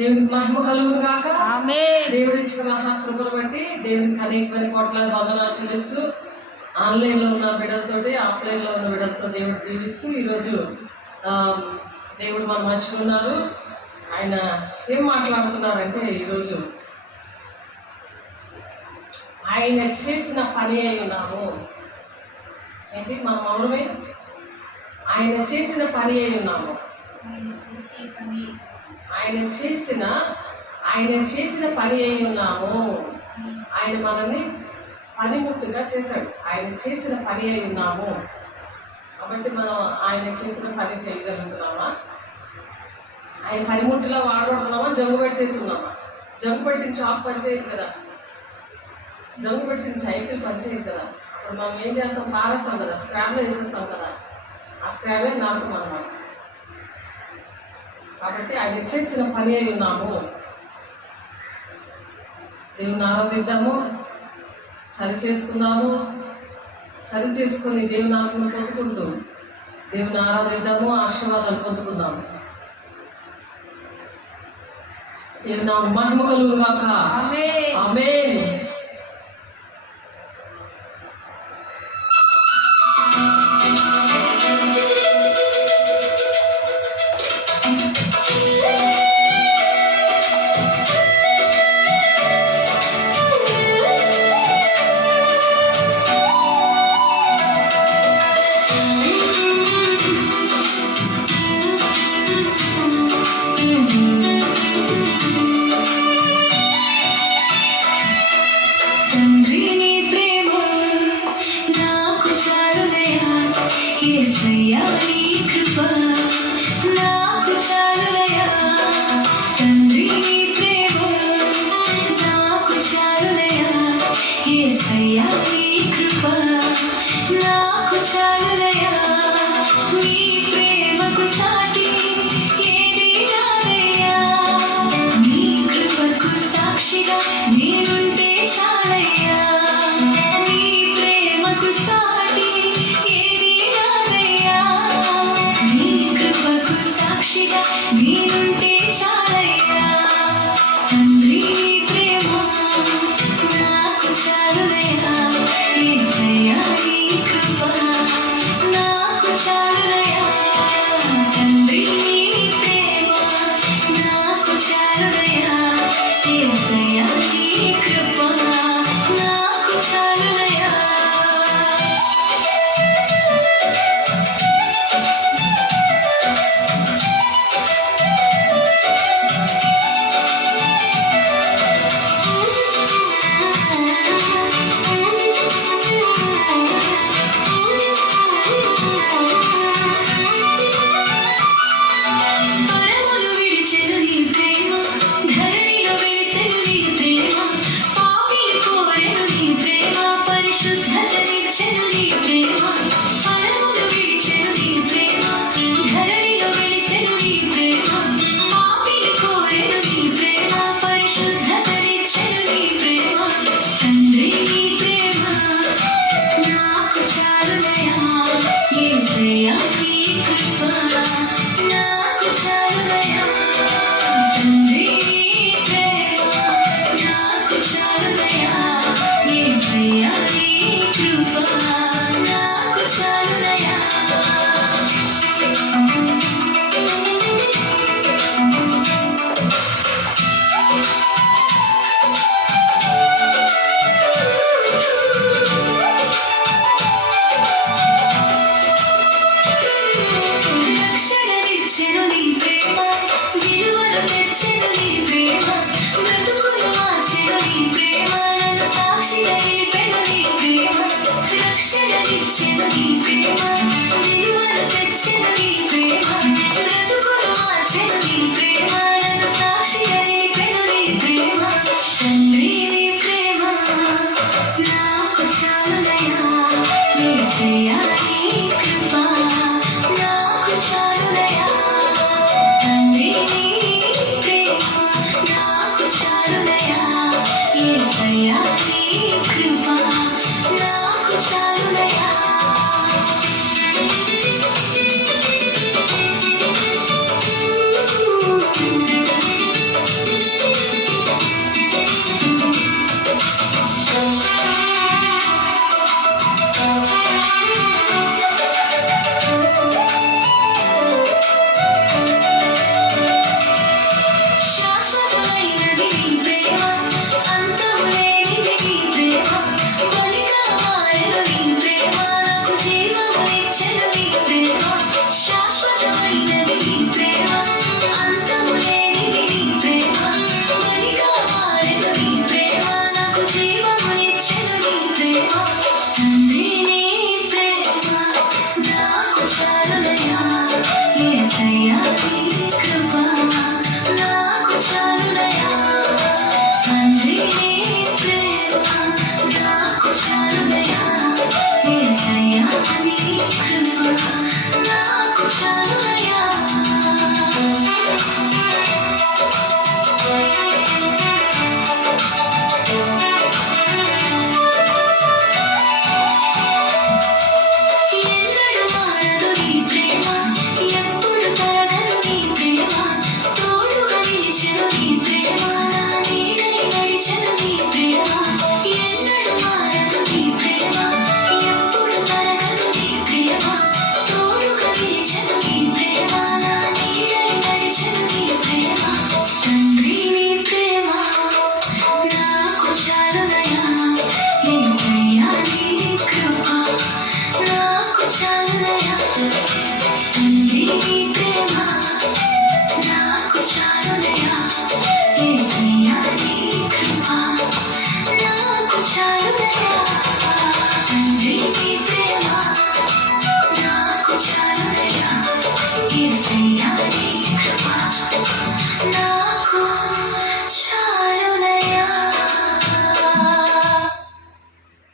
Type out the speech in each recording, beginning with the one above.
దేవునికి మహిమ కలుగును గాక. ఆమేన్. దేవుడు ఇచ్చిన మహాకృపను బట్టి దేవునికి అనేకమైన కోట్లాది వందనాలు చెల్లిస్తూ ఆన్లైన్లో ఉన్న బిడ్డలతోటి ఆఫ్లైన్లో ఉన్న బిడ్డలతో దేవుడు దీవిస్తూ ఈరోజు దేవుడు మన మధ్యలో ఉన్నారు. ఆయన ఏం మాట్లాడుతున్నారంటే ఈరోజు ఆయన చేసిన పని అయి ఉన్నాము. ఏంటి మనం అవునమే ఆయన చేసిన పని అయి ఉన్నాము. ఆయన చేసిన పని అయి ఉన్నాము. ఆయన మనల్ని పనిముట్టుగా చేశాడు. ఆయన చేసిన పని అయి ఉన్నాము కాబట్టి మనం ఆయన చేసిన పని చేయగలుగుతున్నామా? ఆయన పనిముట్టులా వాడుకుంటున్నామా? జంగు పెట్టేస్తున్నామా? జంగు పెట్టిన షాప్ పనిచేయదు కదా, జంగు పెట్టిన సైకిల్ పనిచేయదు కదా. అప్పుడు మనం ఏం చేస్తాం? పారేస్తాం కదా, స్క్రాప్లో వేసేస్తాం కదా. ఆ స్క్రాపే నాటం అన్నమాట. కాబట్టి ఆయన చేసిన పని అయి ఉన్నాము. దేవుని ఆరాధిద్దాము, సరి చేసుకుందాము. సరి చేసుకొని దేవుని ఆత్మను పొందుకుంటూ దేవుని ఆరాధిద్దాము, ఆశీర్వాదాలు పొందుకుందాము. దేవుని మహిమ కలుగును గాక. ఆమేన్. ఆమేన్.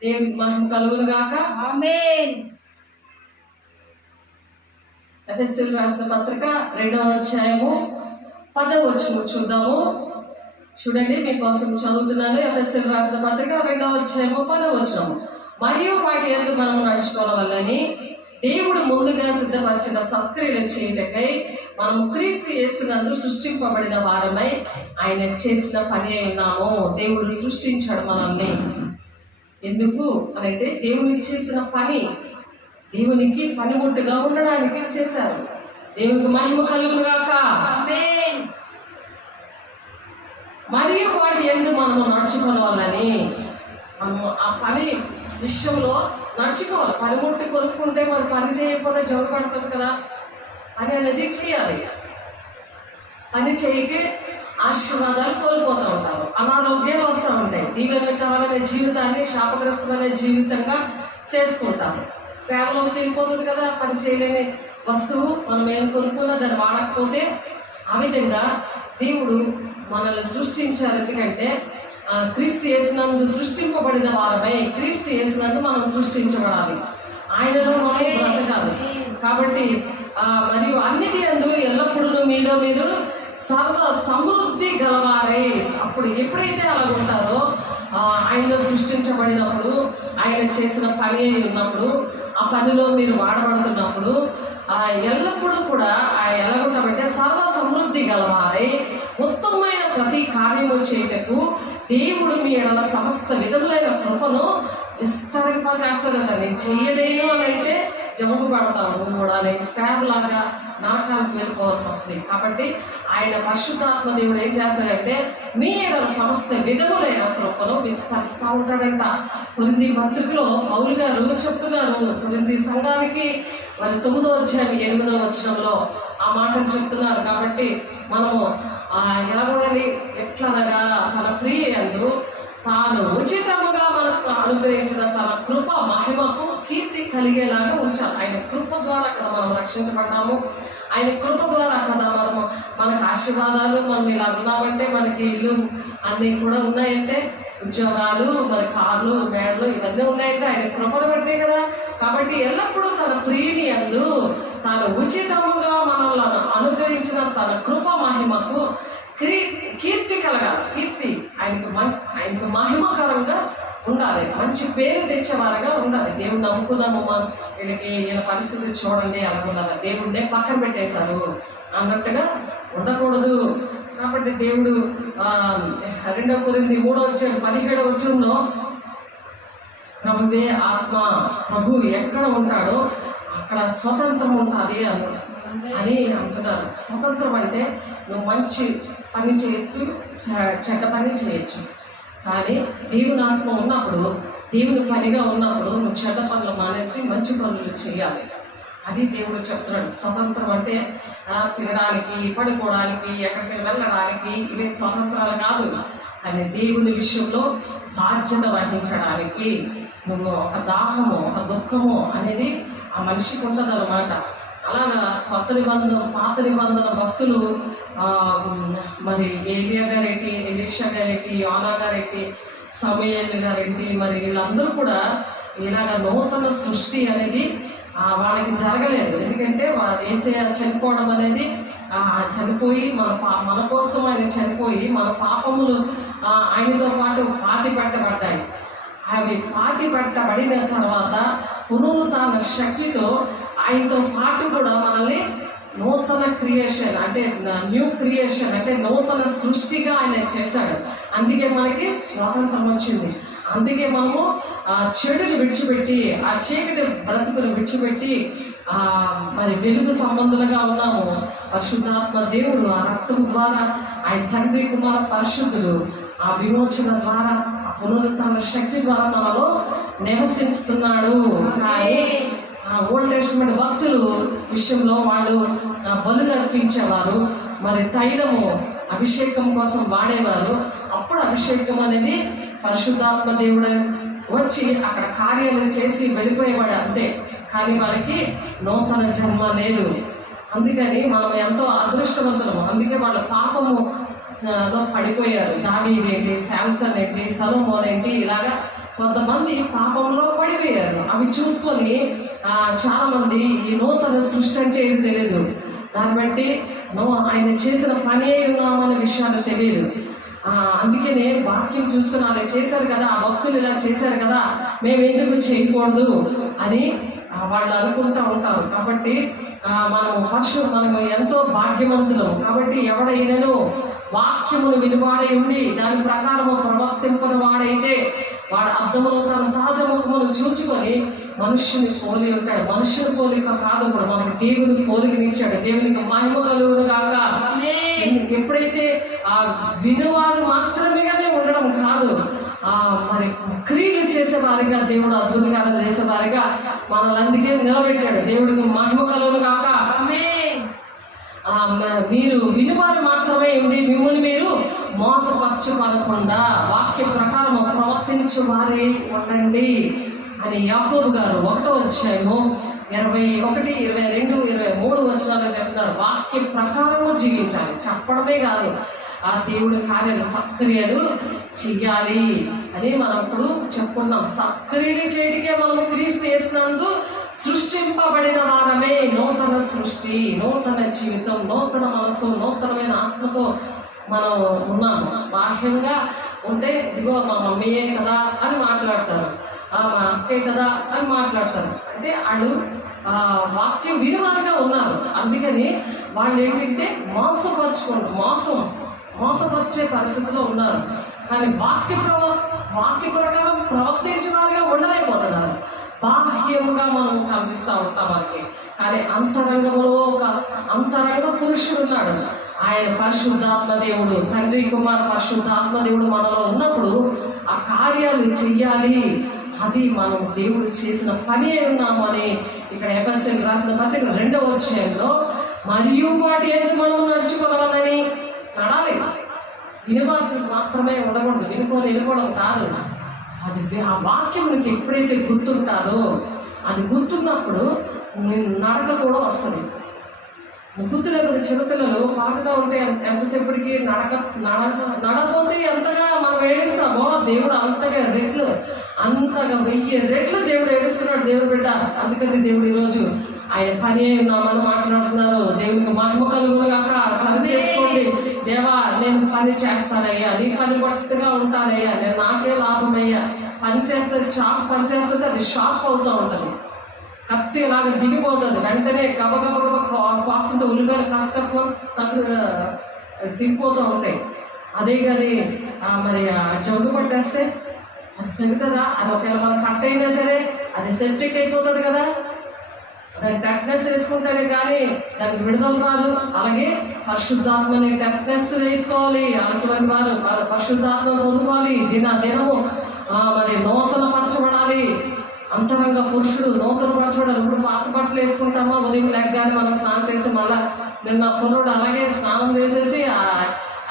దేవునికి మహిమ కలుగును గాక. ఆమేన్. ఎఫెసీయులకు రాసిన పత్రిక 2వ అధ్యాయము 10వ వచనం చూద్దాము. చూడండి, మీకోసం చదువుతున్నాను. ఎఫెసీయులకు రాసిన పత్రిక 2వ అధ్యాయము 10వ వచనం. మరియు వాటి యందు మనము నడుచుకోవడం వల్లని దేవుడు ముందుగా సిద్ధపరిచిన సత్క్రియలు చేయుటకై మనము క్రీస్తు యేసునందు సృష్టింపబడిన వారమై ఆయన చేసిన పని అయి ఉన్నాము. దేవుడు సృష్టించాడు మనల్ని. ఎందుకు అని అంటే దేవుని చేసిన పని, దేవునికి పనిముట్టుగా ఉండడానికి చేశారు. దేవునికి మహిమ కలుగును గాక. ఆమేన్. మరియు వాటి యందు మనము నడుచుకోవాలని, మనము ఆ పని విషయంలో నడుచుకోవాలి. పనిముట్టు కొనుక్కుంటే మరి పని చేయకపోతే జబ్బు పడుతుంది కదా. పని అనేది చేయాలి. పని చేయకే ఆశీర్వాదాలు కోల్పోతూ ఉంటారు, అనారోగ్యాలు వస్తూ ఉంటాయి. దీవెనకరమైన జీవితాన్ని శాపగ్రస్తమైన జీవితంగా చేసుకుంటాము. స్క్రాప్లో వెళ్ళిపోతుంది కదా. పని చేయలేని వస్తువు మనం ఏం కొనుక్కున్నా దాన్ని వాడకపోతే, ఆ విధంగా దేవుడు మనల్ని సృష్టించారు. ఎందుకంటే క్రీస్తు యేసునందు సృష్టింపబడిన వారమై క్రీస్తు యేసునందు మనం సృష్టించబడాలి. ఆయనలో మనం బ్రతకాలి. కాబట్టి మరియు అన్నిటి యందు ఎల్లప్పుడూ మీలో మీరు సర్వ సమృద్ధి గలవారే. అప్పుడు ఎప్పుడైతే అలా ఉంటారో, ఆయనలో సృష్టించబడినప్పుడు, ఆయన చేసిన పని అయి ఉన్నప్పుడు, ఆ పనిలో మీరు వాడబడుతున్నప్పుడు ఎల్లప్పుడూ కూడా ఎలా ఉంటామంటే సర్వ సమృద్ధి గలవారే ఉత్తమమైన ప్రతి కార్యము చేయుటకు దేవుడు మీ ఎడల సమస్త విధములైన కృపను విస్తరింపచేస్తాడట. నేను చేయలేను అని అంటే జముగు పడతావు నువ్వు కూడా. స్క్రాప్ లాగా నరకాలకు వెళ్ళిపోవాల్సి వస్తుంది. కాబట్టి ఆయన పరిశుద్ధాత్మ దేవుడు ఏం చేస్తాడంటే మీ ఎడల సమస్త విధములైన కృపను విస్తరిస్తూ ఉంటాడంట. కొరింథీ పత్రికలో పౌలు గారు చెప్తున్నారు కొరింథీ సంఘానికి, మరి 9వ అధ్యాయం 8వ వచనంలో ఆ మాటలు చెప్తున్నారు. కాబట్టి మనము ఎలా ఉండాలి? ఎట్లనగా తన ప్రియులందు తాను ఉచితముగా మనకు అనుగ్రహించిన తన కృప మహిమకు కీర్తి కలిగేలాగా ఉంచాలి. ఆయన కృప ద్వారా కదా మనం రక్షించబడ్డాము. ఆయన కృప ద్వారా కదా మనకు ఆశీర్వాదాలు. మనం ఇలా ఉన్నామంటే, మనకి ఇల్లు అన్నీ కూడా ఉన్నాయంటే, ఉద్యోగాలు, మరి కార్లు, మేడలు ఇవన్నీ ఉన్నాయంటే ఆయన కృపను బట్టే కదా. కాబట్టి ఎల్లప్పుడూ తన ప్రియుని యందు తాను ఉచితముగా మనల్ని అనుగ్రహించిన తన కృప మహిమకు కీర్తి కలగాలి. కీర్తి ఆయనకు మహిమకరంగా ఉండాలి. మంచి పేరు తెచ్చేవారుగా ఉండాలి. దేవుడు నమ్ముకున్నాము, వీళ్ళకి వీళ్ళ పరిస్థితి చూడండి అనుకున్నారు, దేవుడినే పక్కన పెట్టేశారు అన్నట్టుగా ఉండకూడదు. కాబట్టి దేవుడు 2 కొరింథీ 3:17 వచనంలో ప్రభువే ఆత్మ, ప్రభు ఎక్కడ ఉంటాడో అక్కడ స్వతంత్రం ఉంటుంది అని అంటున్నారు. స్వతంత్రం అంటే నువ్వు మంచి పని చేయొచ్చు, చెడ్డ పని చేయొచ్చు. కానీ దేవుని ఆత్మ ఉన్నప్పుడు, దేవుని పనిగా ఉన్నప్పుడు నువ్వు చెడ్డ పనులు మానేసి మంచి పనులు చేయాలి. అది దేవుడు చెప్తున్నాడు. స్వతంత్రం అంటే తినడానికి, పడుకోవడానికి, ఎక్కడికి వెళ్ళడానికి ఇవే స్వతంత్రాలు కాదు. కానీ దేవుని విషయంలో బాధ్యత వహించడానికి నువ్వు ఒక దాహము, ఒక దుఃఖము అనేది ఆ మనిషికి ఉంటుంది అన్నమాట. అలాగా కొత్త నిబంధన, పాత నిబంధన భక్తులు మరి ఏలియా గారేంటి, ఎలీషా గారేంటి, యోనా గారేంటి, సమూయేలు గారేంటి, మరి వీళ్ళందరూ కూడా ఇలాగ నూతన సృష్టి అనేది వాళ్ళకి జరగలేదు. ఎందుకంటే యేసయ్య చనిపోవడం అనేది, చనిపోయి మన కోసం ఆయన చనిపోయి మన పాపములు ఆయనతో పాటు పాతి పెట్టబడ్డాయి. అవి పాతి పెట్టబడిన తర్వాత పునరుత్థాన శక్తితో ఆయనతో పాటు కూడా మనల్ని నూతన క్రియేషన్ అంటే న్యూ క్రియేషన్ అంటే నూతన సృష్టిగా ఆయన చేశాడు. అందుకే మనకి స్వాతంత్రం వచ్చింది. అందుకే మనము చెడుని విడిచిపెట్టి, ఆ చీకటి బ్రతుకుని విడిచిపెట్టి మరి వెలుగు సంబంధులుగా ఉన్నాము. పరిశుద్ధాత్మ దేవుడు ఆ రక్తము ద్వారా, ఆయన తండ్రి కుమార పరిశుద్ధుడు ఆ విమోచన ద్వారా, ఆ పునరుత్థాన శక్తి ద్వారా మనలో నివసిస్తున్నాడు. కానీ ఓల్డ్ టెస్టమెంట్ భక్తులు విషయంలో వాళ్ళు బలులు అర్పించేవారు, మరి తైలము అభిషేకం కోసం వాడేవారు. అప్పుడు అభిషేకం అనేది పరిశుద్ధాత్మ దేవుడు వచ్చి అక్కడ కార్యాలు చేసి వెళ్ళిపోయేవాడు అంతే. కానీ వాళ్ళకి నూతన జన్మ లేదు. అందుకని మనం ఎంతో అదృష్టవంతులము. అందుకే వాళ్ళ పాపము లో పడిపోయారు. దావీదు ఏంటి, శాంసన్ ఏంటి, సొలొమోన్ ఏంటి, ఇలాగా కొంతమంది పాపంలో పడిపోయారు. అవి చూసుకొని చాలా మంది ఈ నూతన సృష్టి అంటే ఏది తెలియదు. దాన్ని బట్టి ఆయన చేసిన పని అయి ఉన్నామనే విషయాలు తెలియదు. అందుకనే వాక్యం చూసుకుని అలా చేశారు కదా, ఆ భక్తులు ఇలా చేశారు కదా, మేము ఎందుకు చేయకూడదు అని వాళ్ళు అనుకుంటూ ఉంటారు. కాబట్టి మనము ఎంతో భాగ్యవంతులం. కాబట్టి ఎవడైనాను వాక్యమును వినివాడై ఉండి దాని ప్రకారము ప్రవర్తింపని వాడైతే వాడు అర్థములో తన సహజ ముఖమును చూచుకొని మనుష్యుని పోలి ఉంటాడు. మనుష్యుని పోలిక కాదు, ఇప్పుడు మనకి దేవుని పోలికనిచ్చాడు. దేవునికి మహిమ కలుగును గాక. ఎప్పుడైతే వినువారు మాత్రమేగానే ఉండడం కాదు, మరి క్రియలు చేసేవారిగా దేవుడు అద్భుతకాలు చేసేవారిగా మనల్ని అందుకే నిలబెట్టాడు. దేవుడికి మహిమ కలుగును గాక. మీరు వినువారు మాత్రమే ఉండి మిమ్మల్ని మీరు మోసపరచబడకుండా వాక్య ప్రకారం ప్రవర్తించే వారే ఉండండి అని యాకోబు గారు 1వ అధ్యాయము 21, 22, 23 వచనాలు చెప్తున్నారు. వాక్య ప్రకారము జీవించాలి, చెప్పడమే కాదు, ఆ దేవుడి కార్యాలు సత్క్రియలు చెయ్యాలి అని మనం ఇప్పుడు చెప్పుకున్నాం. సత్క్రియలు చేయడికే మనం క్రీస్తు యేసునందు సృష్టింపబడిన వారమే. నూతన సృష్టి, నూతన జీవితం, నూతన మనసు, నూతనమైన ఆత్మతో మనం ఉన్నాము. బాహ్యంగా ఉంటే ఇదిగో మా మమ్మీయే కదా అని మాట్లాడతారు, మా అక్కే కదా అని మాట్లాడతారు. అంటే వాళ్ళు వాక్యం వినివారుగా ఉన్నారు. అందుకని వాళ్ళు ఏంటంటే మోసపరిచే పరిస్థితిలో ఉన్నారు. కానీ వాక్య ప్రకారం ప్రవర్తించిన వారిగా ఉండలేకపోతున్నారు. బాహ్యంగా మనం కనిపిస్తూ ఉంటాం మనకి, కానీ అంతరంగంలో ఒక అంతరంగ పురుషుడు ఉన్నాడు. ఆయన పరిశుద్ధాత్మ దేవుడు, తండ్రి కుమార్ పరిశుద్ధాత్మ దేవుడు మనలో ఉన్నప్పుడు ఆ కార్యాలు చెయ్యాలి. అది మనం దేవుడు చేసిన పని అయి ఉన్నాము అని ఇక్కడ ఎఫెసీయులకు రాసిన పత్రిక 2వ అధ్యాయంలో మరియు వాటి యందు మనం నడుచుకోవాలని నడాలి. వినివార్తలు మాత్రమే ఉండకూడదు, వెళ్ళిపోవడం కాదు. అది ఆ వాక్యం నీకు ఎప్పుడైతే గుర్తుంటాదో, అది గుర్తున్నప్పుడు నడక కూడా వస్తుంది. గుర్తులేకపోతే చిన్నపిల్లలు పాకుతూ ఉంటే ఎంతసేపటికి నడపోతే ఎంతగా మనం ఏడుస్తామో దేవుడు అంతగా 1000 రెట్లు దేవుడు ఏడుస్తున్నాడు. దేవుడు బిడ్డ, అందుకని దేవుడు ఈరోజు ఆయన పని ఉన్నామని మాట్లాడుతున్నారు. దేవునికి మహిమ కలుగును గాక. సరి చేసుకోండి. దేవా, నేను పని చేస్తానయ్యా, నీ పని పట్టుగా ఉంటానయ్యా, నేను నాకే లాభమయ్యా. పని చేస్తుంది అది షాప్ అవుతూ ఉంటుంది, కత్తి లాగా దిగిపోతుంది. వెంటనే గబగబ కాస్తుంటే ఉల్లిపాయలు కసకసం దిగిపోతూ ఉంటాయి. అదే కానీ మరి జగ్గు పట్టేస్తే అది తెగుతుందా? అది ఒకవేళ మనం కట్ అయినా సరే అది సెప్టిక్ అయిపోతుంది కదా. దాన్ని టెట్నెస్ వేసుకుంటేనే కానీ దానికి విడుదల రాదు. అలాగే పరిశుద్ధాత్మని టెట్నెస్ వేసుకోవాలి అనుకున్న వారు పరిశుద్ధాత్మను పొందుకోవాలి. దినము మరి నూతన పరచబడాలి. అంతరంగ పురుషుడు నూతన పరచబడాలి. ఇప్పుడు పాత బట్టలు వేసుకుంటామా, ఉదయం లెగ్గానే మనం స్నానం చేసి మళ్ళా నిన్న కుర్రోడు అలాగే స్నానం చేసేసి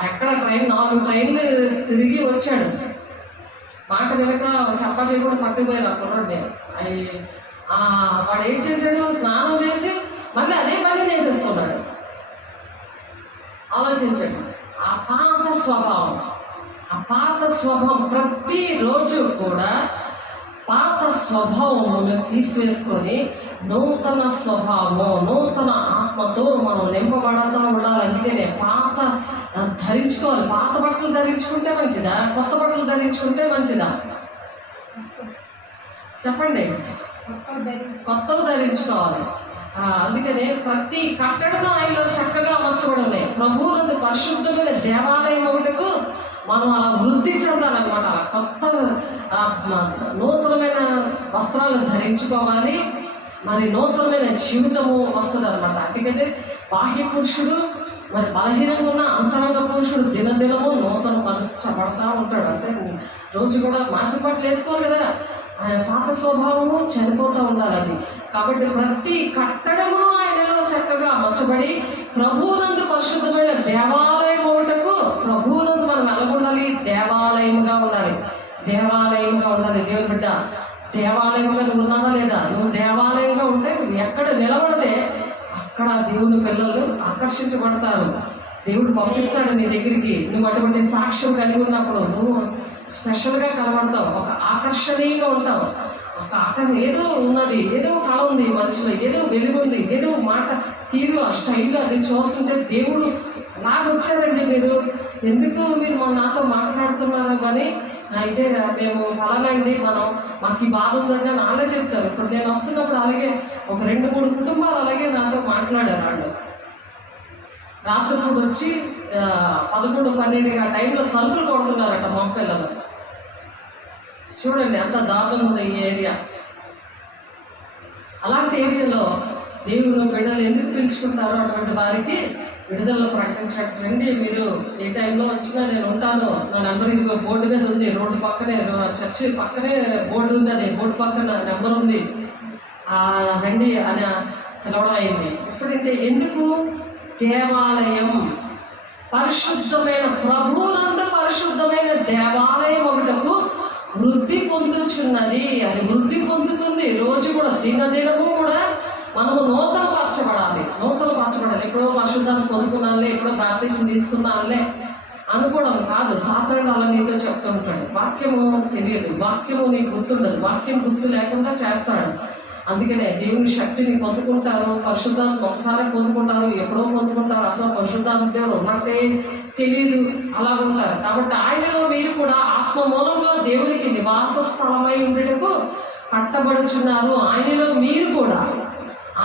ఎక్కడ 4 ట్రైన్లు తిరిగి వచ్చాడు. మాట వెనక చెప్పా చేయకుండా పట్టుకుపోయారు ఆ కుర్రోడిని. వాడు ఏం చేశాడు, స్నానం చేసి మళ్ళీ అదే పని చేసేసుకున్నాడు. ఆలోచించండి. ఆ పాత స్వభావం ప్రతిరోజు కూడా పాత స్వభావమును తీసివేసుకొని నూతన స్వభావము, నూతన ఆత్మతో మనం నింపబడతా ఉండాలి. అందుకనే పాత ధరించుకోవాలి. పాత బట్టలు ధరించుకుంటే మంచిదా, కొత్త బట్టలు ధరించుకుంటే మంచిదా? చెప్పండి. కొత్తవి ధరించుకోవాలి. అందుకనే ప్రతి కట్టడను ఆయనలో చక్కగా అమర్చబడి ఉన్నాయి. ప్రభువులందు పరిశుద్ధమైన దేవాలయం ఒకటికు మనం అలా వృద్ధి చెందాలన్నమాట. కొత్త నూతనమైన వస్త్రాలను ధరించుకోవాలి. మరి నూతనమైన జీవితము వస్తుంది అనమాట. అందుకైతే బాహ్య పురుషుడు మరి బలహీనంగా ఉన్న అంతరంగ పురుషుడు దినదినము నూతన పరచబడతా ఉంటాడు. అంటే రోజు కూడా మాసిక బట్టలు వేసుకోవాలి కదా. ఆయన పాత స్వభావము చనిపోతూ ఉండాలి. అది కాబట్టి ప్రతి కట్టడమును ఆయనలో చక్కగా అమర్చబడి ప్రభువునందు పరిశుద్ధమైన దేవాలయం ఒకటకు, ప్రభువునందు మనం వెలగొండాలి. దేవాలయంగా ఉండాలి. దేవుని బిడ్డ, దేవాలయంగా నువ్వు ఉన్నావా లేదా? నువ్వు దేవాలయంగా ఉంటే నువ్వు ఎక్కడ నిలబడితే అక్కడ దేవుని పిల్లలు ఆకర్షించబడతారు. దేవుడు పంపిస్తాడు నీ దగ్గరికి. నువ్వు అటువంటి సాక్ష్యం కలిగి ఉన్నప్పుడు నువ్వు స్పెషల్గా కనబడతావు, ఒక ఆకర్షణీయంగా ఉంటావు. ఏదో ఉన్నది, ఏదో కళ ఉంది మనిషిలో, ఏదో వెలుగు ఉంది, ఏదో మాట తీరు ఆ స్టైల్గా అది చూస్తుంటే దేవుడు వచ్చారండి మీరు ఎందుకు మీరు నాతో మాట్లాడుతున్నారు కానీ అయితే మేము ఫలానండి మాకు ఈ బాధ ఉందని వాళ్ళే చెప్తారు. ఇప్పుడు నేను వస్తున్నప్పుడు అలాగే ఒక 2-3 కుటుంబాలు అలాగే నాతో మాట్లాడారు. వాళ్ళు రాత్రిపూట వచ్చి 11-12 ఆ టైంలో తలుపులు కొడుతున్నారట మా పిల్లలు. చూడండి ఎంత దారుణంగా ఉంది ఈ ఏరియా. అలాంటి ఏరియాలో దేవుడు బిడ్డలు ఎందుకు పిలుచుకుంటారో అటువంటి వారికి విడుదల ప్రకటించండి. మీరు ఏ టైంలో వచ్చినా నేను ఉంటాను. నా నెంబర్ ఇదిగో బోర్డు మీద ఉంది, రోడ్డు పక్కనే చర్చి పక్కనే బోర్డు ఉంది, అది బోర్డు పక్కన నెంబర్ ఉంది, రండి అని పిలవడం అయింది. ఎప్పుడంటే ఎందుకు దేవాలయం పరిశుద్ధమైన ప్రభువునందు పరిశుద్ధమైన దేవాలయం ఒకటకు వృద్ధి పొందుచున్నది. అది వృద్ధి పొందుతుంది రోజు కూడా, దినదినము కూడా మనము నూతనపరచబడాలి. ఎప్పుడో పరిశుద్ధాన్ని పొందుకున్నానులే, ఎప్పుడో బాప్టిజం తీసుకున్నానులే అనుకోవడం కాదు. సాతానుడు అలా నీతో చెప్తూ ఉంటాడు. వాక్యము తెలియదు, వాక్యము నీకు గుర్తుండదు, వాక్యం గుర్తు లేకుండా చేస్తాడు. అందుకనే దేవుని శక్తిని పొందుకుంటారు, పరిశుద్ధాన్ని ఒకసారి పొందుకుంటారు, ఎప్పుడో పొందుకుంటారు, అసలు పరిశుద్ధాత్మ దేవుడు ఉన్నట్టే తెలియదు, అలా ఉంటారు. కాబట్టి ఆయనలో మీరు కూడా ఆత్మ మూలంగా దేవునికి నివాస స్థలమై ఉండటకు కట్టబడుచున్నారు. ఆయనలో మీరు కూడా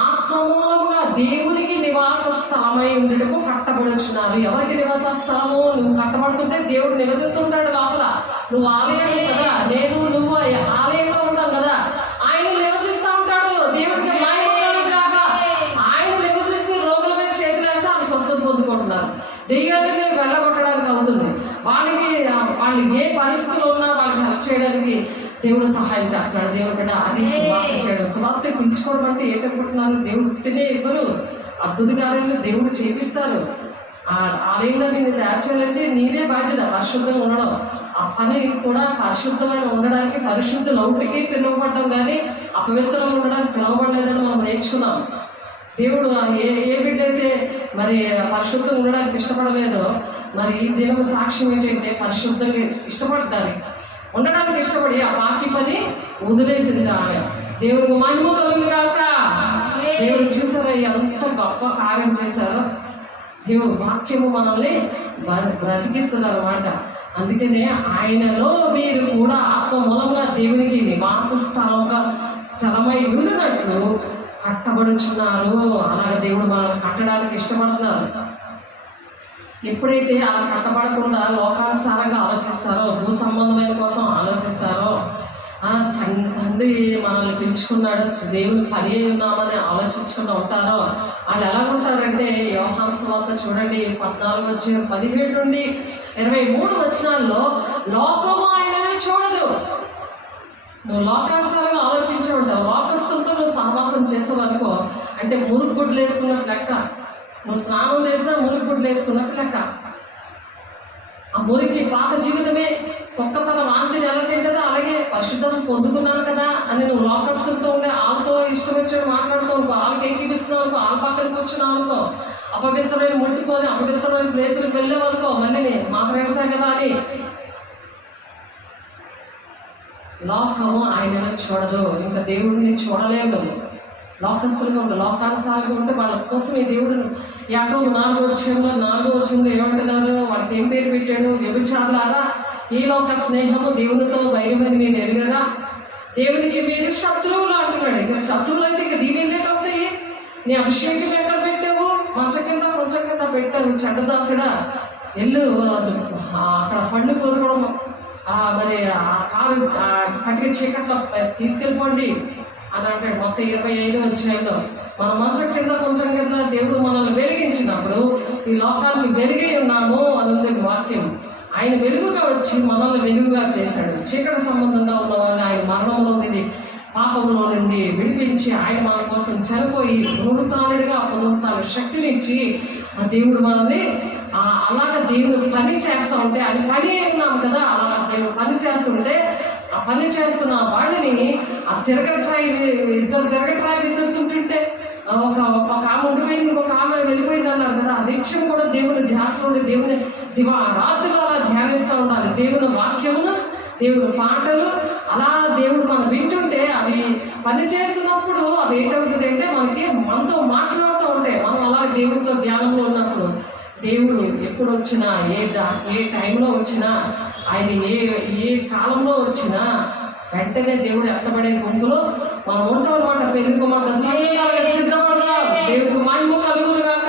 ఆత్మ మూలంగా దేవునికి నివాస స్థలమై ఉండటకు కట్టబడుచున్నారు. ఎవరికి నివాస స్థలము? నువ్వు కట్టబడుతుంటే దేవుడు నివసిస్తుంటాడు లోపల. నువ్వు ఆలయంలో కదా, నేను నువ్వు ఆలయంలో ఉంటాం కదా, ఆయన నివసిస్తూ ఉంటాడు. దేవుడికి మాయమవుతారు కాక ఆయన నివసిస్తూ రోగుల మీద చేతులు వేస్తే వాళ్ళు స్వస్థత పొందుకుంటున్నారు. దెయ్యాలని వెళ్ళగొట్టడానికి అవుతుంది. వాళ్ళు ఏ పరిస్థితుల్లో ఉన్నా వాళ్ళకి హెల్ప్ చేయడానికి దేవుడు సహాయం చేస్తున్నాడు. దేవుడు కూడా అది సువార్త చేయడం, సువార్త పిలుచుకోవడం అంటే ఏంటనుకుంటున్నారు? దేవుడు పుట్టినే ఇవ్వరు, అద్భుత కార్యాలు దేవుడు చేపిస్తారు. ఆలయంలో నేను తయారు చేయాలంటే నీదే బాధ్యత పరిశుద్ధంగా ఉండడం. ఆ పని కూడా పరిశుద్ధమైన ఉండడానికి పరిశుద్ధులు ఒకటికి పిలువబడ్డం కానీ అపవిత్రంగా ఉండడానికి పిలువబడలేదని మనం నేర్చుకున్నాం. దేవుడు ఏ బిడ్డ అయితే మరి పరిశుద్ధంగా ఉండడానికి ఇష్టపడలేదో, మరి ఈ దినము సాక్ష్యం ఏంటంటే పరిశుద్ధంగా ఇష్టపడడానికి ఉండడానికి ఇష్టపడి ఆ బాకీ పని వదిలేసింది ఆమె. దేవుడికి మహిమ కలుగును గాక. దేవుడు చూసారా ఎంత గొప్ప కార్యం చేశారో. దేవుడు వాక్యము మనల్ని బ్రతికిస్తుంది అన్నమాట. అందుకనే ఆయనలో మీరు కూడా ఆత్మ మూలంగా దేవునికి నివాస స్థలమై ఉండినట్లు కట్టబడుచున్నారు. అలాగే దేవుడు మనల్ని కట్టడానికి ఇష్టపడుతున్నారు. ఎప్పుడైతే అలా కట్టబడకుండా లోకానుసారంగా ఆలోచిస్తారో, భూ సంబంధమైన కోసం ఆలోచిస్తారో, తండ్రి మనల్ని పెంచుకున్నాడు, దేవుని పని అయి ఉన్నామని ఆలోచించుకుని ఉంటారో, వాళ్ళు ఎలా ఉంటారంటే యోహాను సువార్త చూడండి 14:17 నుండి 23 వచనాల్లో లోకము ఆయననే చూడదు. నువ్వు లోకానుసారంగా ఆలోచించే ఉంటావు. లోకస్తులతో నువ్వు సహవాసం చేసేవనుకో అంటే మురుగు గుడ్లు వేసుకున్నట్టు లెక్క. నువ్వు స్నానం చేసినా మురికి గుడ్లు వేసుకున్నట్టు లెక్క. ఆ మురికి పాత జీవితమే. ఒక్క తన వాంతిని ఎలా తింటుందో అలాగే పరిశుద్ధం పొందుకున్నాను కదా అని నువ్వు లోకస్తులతో ఉండే వాళ్ళతో ఇష్టం వచ్చి మాట్లాడుతూ అనుకో, వాళ్ళకి ఏకీపిస్తున్నావు అనుకో, వాళ్ళ పక్కన కూర్చున్నావు అనుకో, అపవిత్రమైన ముట్టుకొని అపవిత్రమైన ప్లేసులకు వెళ్ళావనుకో, మళ్ళీ నేను మా ఫ్రెండ్సే కదా అని లోకము ఆయనను చూడదు. ఇంకా దేవుడిని చూడలేము. లోకస్తులుగా ఉండే లోకానుసారంగా ఉంటే వాళ్ళ కోసం ఈ దేవుడు యాకోబు 4:4 ఏమంటున్నారు? వాళ్ళకి ఏం పేరు పెట్టాడు? వ్యభిచారులారా, ఈ లోక స్నేహము దేవునితో వైరమని నేను ఎరుగరా? దేవునికి మీరు శత్రువులు అంటున్నాడు. ఇక్కడ శత్రువులు అయితే ఇక దీవెనలేట్ వస్తాయి. నీ అభిషేకం ఎక్కడ పెట్టావు? కొంచెం కింద పెట్టావు. చెడ్డదాసుడా, ఎల్లు అక్కడ పండు కోరుకోవడం, మరి ఆ కారు కట్టిన చీకట్లో తీసుకెళ్ళిపోండి అని అంటాడు. మొత్తం 25 అధ్యాయంలో మన మంచం కింద కొంచెం కింద దేవుడు మనల్ని వెలిగించినప్పుడు ఈ లోకానికి వెలిగి ఉన్నాము అని ఉంది వాక్యం. ఆయన వెలుగుగా వచ్చి మనల్ని వెలుగుగా చేశాడు. చీకటి సంబంధంగా ఉన్న వాళ్ళని ఆయన మరణంలో నుండి పాపంలో నుండి విడిపించి ఆయన మన కోసం చనిపోయి పునరుత్థాన శక్తినిచ్చి ఆ దేవుడు మనల్ని అలాగ దేవుడు పని చేస్తూ ఉంటే ఆయన పని ఉన్నాం కదా, అలాగ దేవుడు పని చేస్తుంటే ఆ పని చేస్తున్న వాడిని ఇద్దరు తిరగట్రాయి విసురుతుంటుంటే ఒక ఆమె ఉండిపోయింది, ఇంకొక ఆమె వెళ్ళిపోయింది అన్నారు కదా. నిత్యం కూడా దేవుని ధ్యాసలోని దేవుని రాత్రులు అలా ధ్యానిస్తూ ఉండాలి. దేవుని వాక్యమును, దేవుని పాటలు అలా దేవుడు మనం వింటుంటే అవి పని చేస్తున్నప్పుడు అవి ఏంటవుతుంది అంటే మనతో మాట్లాడుతూ ఉంటాయి. మనం అలా దేవుడితో ధ్యానంలో ఉన్నప్పుడు దేవుడు ఎప్పుడు వచ్చినా, ఏ టైంలో వచ్చినా, ఆయన ఏ కాలంలో వచ్చినా వెంటనే దేవుడు ఎత్తబడే గుంపులో మనం ఉంటాం అనమాట. పెరుగుమంత సమయాలుగా సిద్ధపడదాం, దేవుడికి మహిమ కలుగును గాక.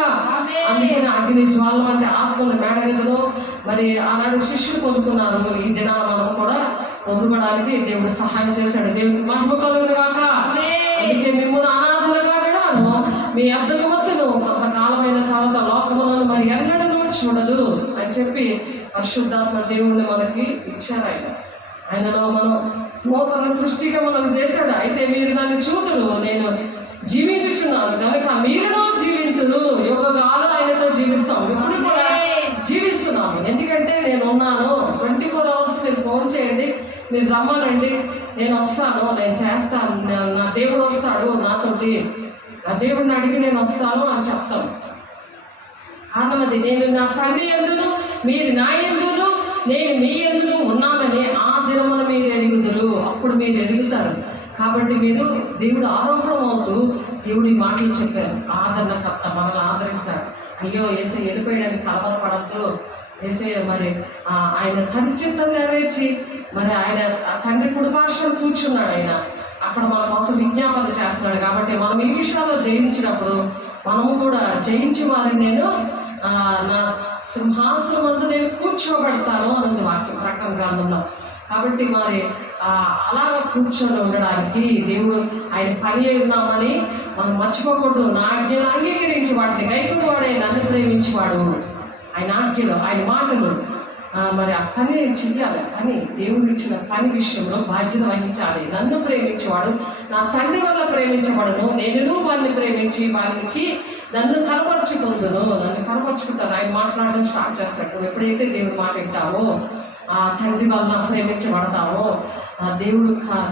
అందుకని అగ్ని జ్వాలం అంటే ఆత్మను మేడగదిలో మరి ఆనాడు శిష్యులు పొందుకున్నారు. ఈ దినాలు మనం కూడా పొందుకోవడానికి దేవుడు సహాయం చేశాడు. దేవుడికి మహిమ కలుగును గాక. అందుకే మిమ్మల్ని అనాథలుగా విడాను, మీ అద్దకు వద్దును, కొంతకాలమైన తర్వాత లోకములను మరి ఎన్నడూ చూడదు అని చెప్పి పరిశుద్ధాత్మ దేవుడిని మనకి ఇచ్చారు. ఆయనలో మనం నూతన సృష్టిగా మనం చేశాడు. అయితే మీరు నన్ను చూతురు, నేను జీవించుచున్నాను కనుక మీరునో జీవించురు. యుగగాలు ఆయనతో జీవిస్తాం, ఇప్పుడు కూడా జీవిస్తున్నాము. ఎందుకంటే నేను ఉన్నాను. 24 hours మీరు ఫోన్ చేయండి, మీరు రమ్మనండి, నేను వస్తాను, నేను చేస్తాను, నా దేవుడు వస్తాడు నాతోటి, నా దేవుడిని అడిగి నేను వస్తాను అని చెప్తాను. కారణం అది, నేను నా తండ్రి యందును మీరు నా యందును నేను మీ యందును ఉన్నామని ఆ దినమున మీరు ఎరుగుదురు. అప్పుడు మీరు ఎరుగుతారు. కాబట్టి మీరు దేవుడు ఆరోపణ అవుతూ దేవుడు ఈ మాటలు చెప్పారు. ఆదరణకర్త మనల్ని ఆదరిస్తాడు. అయ్యో యేసయ్య వెళ్ళిపోయాడని కలవరపడద్దు. యేసయ్య మరి ఆయన తండ్రి చిత్తం నెరవేర్చి మరి ఆయన తండ్రి కుడిపార్శ్వం కూర్చున్నాడు. ఆయన అక్కడ మన కోసం విజ్ఞాపన చేస్తున్నాడు. కాబట్టి మనం ఈ విషయాల్లో జయించినప్పుడు మనము కూడా జయించి వారిని నేను నా సింహాసనం వద్ద నేను కూర్చోబెడతాను అన్నది వాక్యం ప్రకటన గ్రంథంలో. కాబట్టి మరి అలాగా కూర్చొని ఉండడానికి దేవుడు ఆయన పని అయి ఉన్నామని మనం మర్చిపోకూడదు. నా ఆజ్ఞలు అంగీకరించి వాటిని గైకొనేవాడు, నన్ను ప్రేమించేవాడు. ఆయన ఆజ్ఞలు, ఆయన మాటలు మరి ఆ పని చెయ్యాలి. పని దేవుడు ఇచ్చిన పని విషయంలో బాధ్యత వహించాలి. నన్ను ప్రేమించేవాడు నా తండ్రి వల్ల ప్రేమించబడను, నేను వారిని ప్రేమించి వారికి నన్ను కనపరుచుకుందును. నన్ను కనపరుచుకుంటాను. ఆయన మాట్లాడడం స్టార్ట్ చేస్తాడు. నువ్వు ఎప్పుడైతే దేవుడి మాట వింటావో, ఆ తండ్రి వల్ల ప్రేమించబడతావో,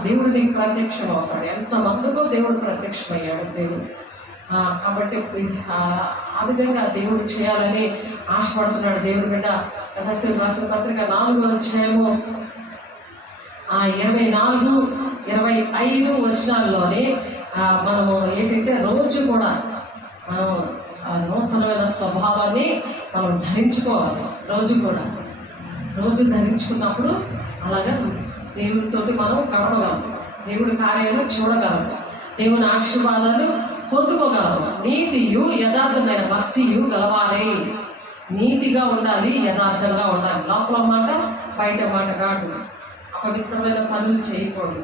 దేవుడు నీకు ప్రత్యక్షం అవుతాడు. ఎంతమందికో దేవుడు ప్రత్యక్షమయ్యాడు దేవుడు. కాబట్టి ఆ విధంగా దేవుడు చేయాలని ఆశపడుతున్నాడు దేవుడి బిడ్డ. ఎఫెసీయులకు రాసిన పత్రిక 4వ అధ్యాయము 24, 25 వచనాల్లోనే మనము ఏంటంటే రోజు కూడా మనం నూతనమైన స్వభావాన్ని మనం ధరించుకోవాలి. రోజు ధరించుకున్నప్పుడు అలాగా దేవుడితోటి మనం గడపగలం, దేవుడి కార్యాలు చూడగలం, దేవుని ఆశీర్వాదాలు పొందుకోగలం. నీతియు యథార్థమైన భక్తియు గలవారే. నీతిగా ఉండాలి, యథార్థంగా ఉండాలి. లోపల మాట బయట మాట కాదు. అపవిత్రమైన పనులు చేయకూడదు.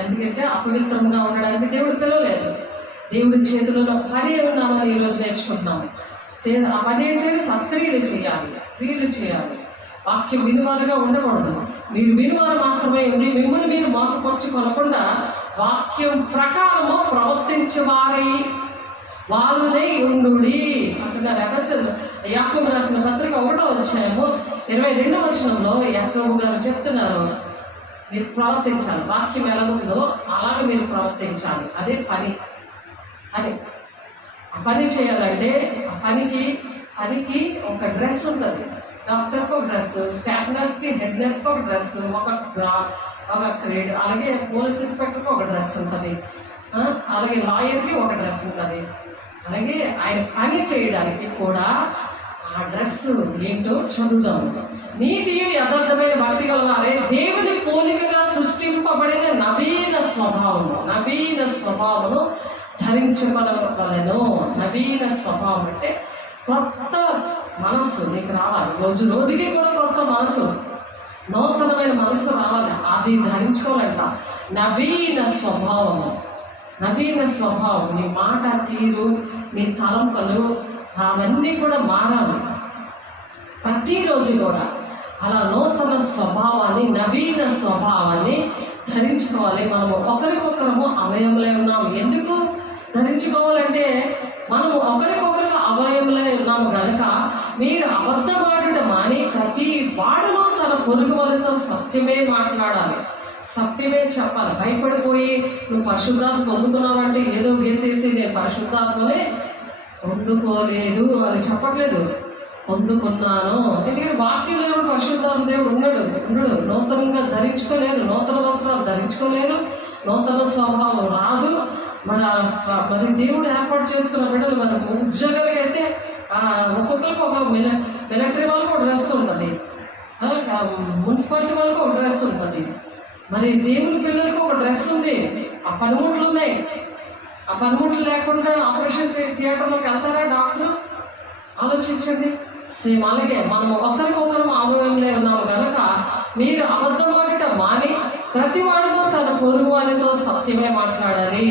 ఎందుకంటే అపవిత్రంగా ఉండడానికి దేవుడు పిలవలేదు. దేవుడి చేతుల్లో పని ఉన్నామని ఈరోజు నేర్చుకుంటున్నాము. ఆ పని ఏం చేయాలి? సత్క్రియలు చేయాలి, క్రియలు చేయాలి. వాక్యం వినువారుగా ఉండకూడదు. మీరు వినువారు మాత్రమే ఉండి మిమ్మల్ని మీరు మోసపరుచుకోనకుండా వాక్యం ప్రకారము ప్రవర్తించేవారై వారునై ఉండుడి అంటున్నారు. యాకోబు రాసిన పత్రిక 1వ అధ్యాయము 22వ వచనంలో యాకోబు గారు చెప్తున్నారు, మీరు ప్రవర్తించాలి. వాక్యం ఎలాగుందో అలాగే మీరు ప్రవర్తించాలి. అదే పని. ఆ పని చేయాలంటే ఆ పనికి ఒక డ్రెస్ ఉంటుంది. డాక్టర్కి ఒక డ్రెస్, స్టాఫ్ నర్స్కి, హెడ్ నర్స్కి ఒక డ్రెస్, ఒక గ్రేడ్, అలాగే పోలీస్ ఇన్స్పెక్టర్కి ఒక డ్రెస్ ఉంటుంది, అలాగే లాయర్కి ఒక డ్రెస్ ఉంటుంది. అలాగే ఆయన పని చేయడానికి కూడా ఆ డ్రెస్ ఏంటో చదువుదాం. నీతియు యథార్థమైన భక్తి గలవారే దేవుని పోలికగా సృష్టింపబడిన నవీన స్వభావమును ధరించగలవలెను. నవీన స్వభావం అంటే కొత్త మనసు నీకు రావాలి. రోజుకి కూడా కొత్త మనసు, నూతనమైన మనసు రావాలి. అది ధరించుకోవాలంట. నవీన స్వభావం. నీ మాట తీరు, నీ తలంపలు అవన్నీ కూడా మారాలి. ప్రతిరోజు కూడా అలా నూతన స్వభావాన్ని, నవీన స్వభావాన్ని ధరించుకోవాలి. మనము ఒకరికొకరము అవయములే ఉన్నాము. ఎందుకు ధరించుకోవాలంటే మనము ఒకరికొకరు అవయములే ఉన్నాము కనుక మీరు అబద్ధమాడుట మాని ప్రతి వాడును తన పొరుగు వారితో సత్యమే మాట్లాడాలి. సత్యమే చెప్పాలి. భయపడిపోయి నువ్వు పరిశుద్ధాత్మ పొందుకున్నావంటే ఏదో గీతేసి నేను పరిశుద్ధాత్మనే పొందుకోలేదు అని చెప్పట్లేదు, పొందుకున్నాను. ఎందుకంటే వాక్యం దేవుడు పరిశుద్ధాత్మ దేవుడు ఉన్నాడు. నూతనంగా ధరించుకోలేరు, నూతన వస్త్రాలు ధరించుకోలేరు, నూతన స్వభావం రాదు. మరి దేవుడు ఏర్పాటు చేసుకున్న బిడ్డలు మరి ఉద్యోగాలకి అయితే ఒక్కొక్కరికి ఒక మిలిటరీ వాళ్ళకి ఒక డ్రెస్ ఉంటుంది, మున్సిపాలిటీ వాళ్ళకి ఒక డ్రెస్ ఉంటుంది, మరి దేవుని పిల్లలకి ఒక డ్రెస్ ఉంది. ఆ పనిముట్లు ఉన్నాయి. ఆ పనిముట్లు లేకుండా ఆపరేషన్ థియేటర్లోకి వెళ్తారా డాక్టర్? ఆలోచించండి. సేమ్ అలాగే మనం ఒకరికొకరు అవయవంలో ఉన్నాము కనుక మీరు అబద్ధమాటగా మాని ప్రతి వాడితో తన పొరుగు వారితో సత్యమే మాట్లాడాలి,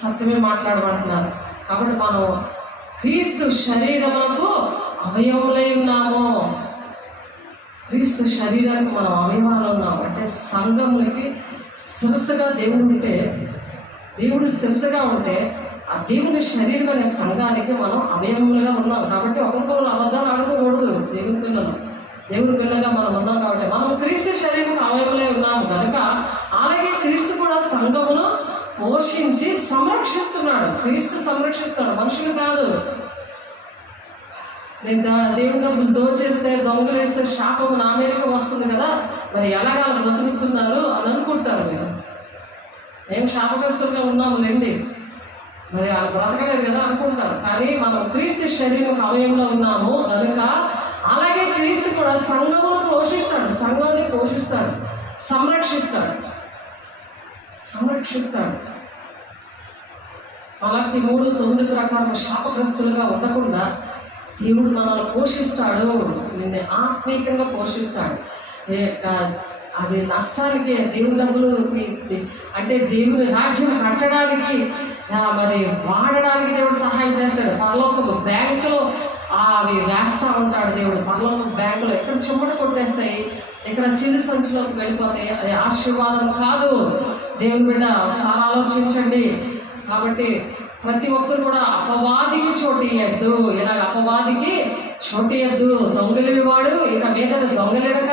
సత్యమే మాట్లాడమంటున్నారు. కాబట్టి మనం క్రీస్తు శరీరములకు అవయవములై ఉన్నాము. క్రీస్తు శరీరానికి మనం అవయవాలు ఉన్నాము. అంటే సంఘములకి శిరస్సుగా దేవుడు ఉంటే, దేవుడు శిరస్సుగా ఉంటే ఆ దేవుని శరీరం అనే సంఘానికి మనం అవయవములుగా ఉన్నాం. కాబట్టి ఒకరికొకరు అబద్ధాలు ఆడుకోకూడదు. దేవుని పిల్లగా మనం ఉన్నాం కాబట్టి మనం క్రీస్తు శరీరం అవయవములై ఉన్నాము కనుక అలాగే క్రీస్తు కూడా సంఘమును పోషించి సంరక్షిస్తున్నాడు. క్రీస్తు సంరక్షిస్తున్నాడు, మనుషులు కాదు. నేను దేవుని డబ్బులు దోచేస్తే దొంగలు వేస్తే శాపం నా మీదకి వస్తుంది కదా, మరి ఎలాగా బ్రతుకుతున్నారు అని అనుకుంటారు. మేము శాపగ్రస్తులుగా ఉన్నాము లేండి, మరి వాళ్ళు బ్రతకలేదు కదా అనుకుంటారు. కానీ మనం క్రీస్తు శరీరం అవయంలో ఉన్నాము కనుక అలాగే క్రీస్తు కూడా సంఘమును పోషిస్తాడు, సంఘాన్ని పోషిస్తాడు, సంరక్షిస్తాడు. అలాగే 3:9 ప్రకారం శాపగ్రస్తులుగా ఉండకుండా దేవుడు మనల్ని పోషిస్తాడు, నిన్ను ఆత్మీయంగా పోషిస్తాడు. అవి నష్టానికి దేవుని డబ్బులు అంటే దేవుని రాజ్యం కట్టడానికి మరి వాడడానికి దేవుడు సహాయం చేస్తాడు. పరలోకపు బ్యాంకులో అవి వేస్తూ ఉంటాడు దేవుడు. పరలోకపు బ్యాంకులో ఎక్కడ చెమ్మట కొట్టేస్తాయి, ఇక్కడ చిల్లి సంచిలోకి వెళ్ళిపోతాయి. అది ఆశీర్వాదం కాదు. దేవుని బిడ్డ ఒకసారి ఆలోచించండి. కాబట్టి ప్రతి ఒక్కరు కూడా అపవాదికి చోటు ఇయ్యద్దు. ఇలాగ అపవాదికి చోటు ఇయ్యద్దు. దొంగలేడు వాడు ఇక మీద దొంగలేడక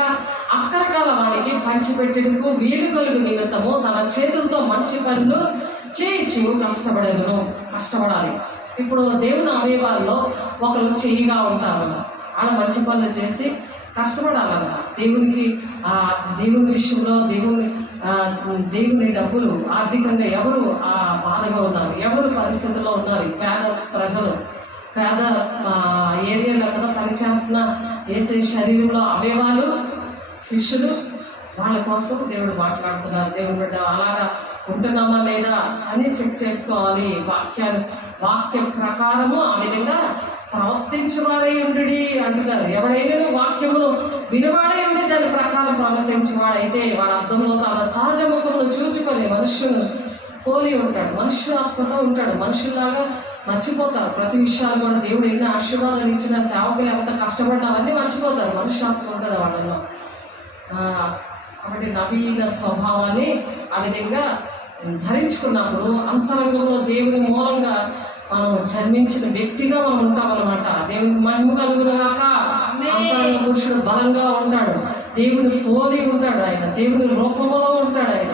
అక్కరకాల వాడికి పంచిపెట్టేందుకు వీలు కలుగు నిమిత్తము తన చేతులతో మంచి పనులు చేయించు కష్టపడాలి. ఇప్పుడు దేవుని అవయవాల్లో ఒకరు చెయ్యిగా ఉంటారు, అలా మంచి పనులు చేసి కష్టపడాలన్న దేవుని విషయంలో దేవుని డబ్బులు ఆర్థికంగా ఎవరు బాధగా ఉన్నారు, ఎవరు పరిస్థితుల్లో ఉన్నారు, పేద ప్రజలు, పేద ఏరియాలో కదా పనిచేస్తున్న ఏసే శరీరంలో అవయవాలు శిష్యులు, వాళ్ళ కోసం దేవుడు మాట్లాడుతున్నారు. దేవుడు బిడ్డ అలాగా ఉంటున్నామా లేదా అని చెక్ చేసుకోవాలి. వాక్య ప్రకారము ఆ విధంగా ప్రవర్తించేవారై ఉండి అంటున్నారు. ఎవడైనా వాక్యమును వినవాడై ఉండి దాని ప్రకారం ప్రవర్తించేవాడైతే వాడు అర్థంలో తన సహజ ముఖమును చూచుకొని మనుష్యును పోలి ఉంటాడు, మనుష్యులాత్మతో ఉంటాడు. మనుషుల్లాగా మర్చిపోతారు ప్రతి విషయాలు కూడా. దేవుడు ఎన్ని ఆశీర్వాదాలు ఇచ్చిన సేవకులు ఎంత కష్టపడ్డా అవన్నీ మర్చిపోతారు. మనుష్యులాత్మ ఉంటుంది వాళ్ళలో. కాబట్టి నవీన స్వభావాన్ని ఆ విధంగా ధరించుకున్నప్పుడు అంతరంగంలో దేవుని మూలంగా మనం జన్మించిన వ్యక్తిగా మనం ఉంటామన్నమాట. దేవునికి మహిమ కలుగునుగాక. అంతరంగ పురుషుడు బలంగా ఉంటాడు, దేవుని పోలి ఉంటాడు, ఆయన దేవుని రూపంలో ఉంటాడు. ఆయన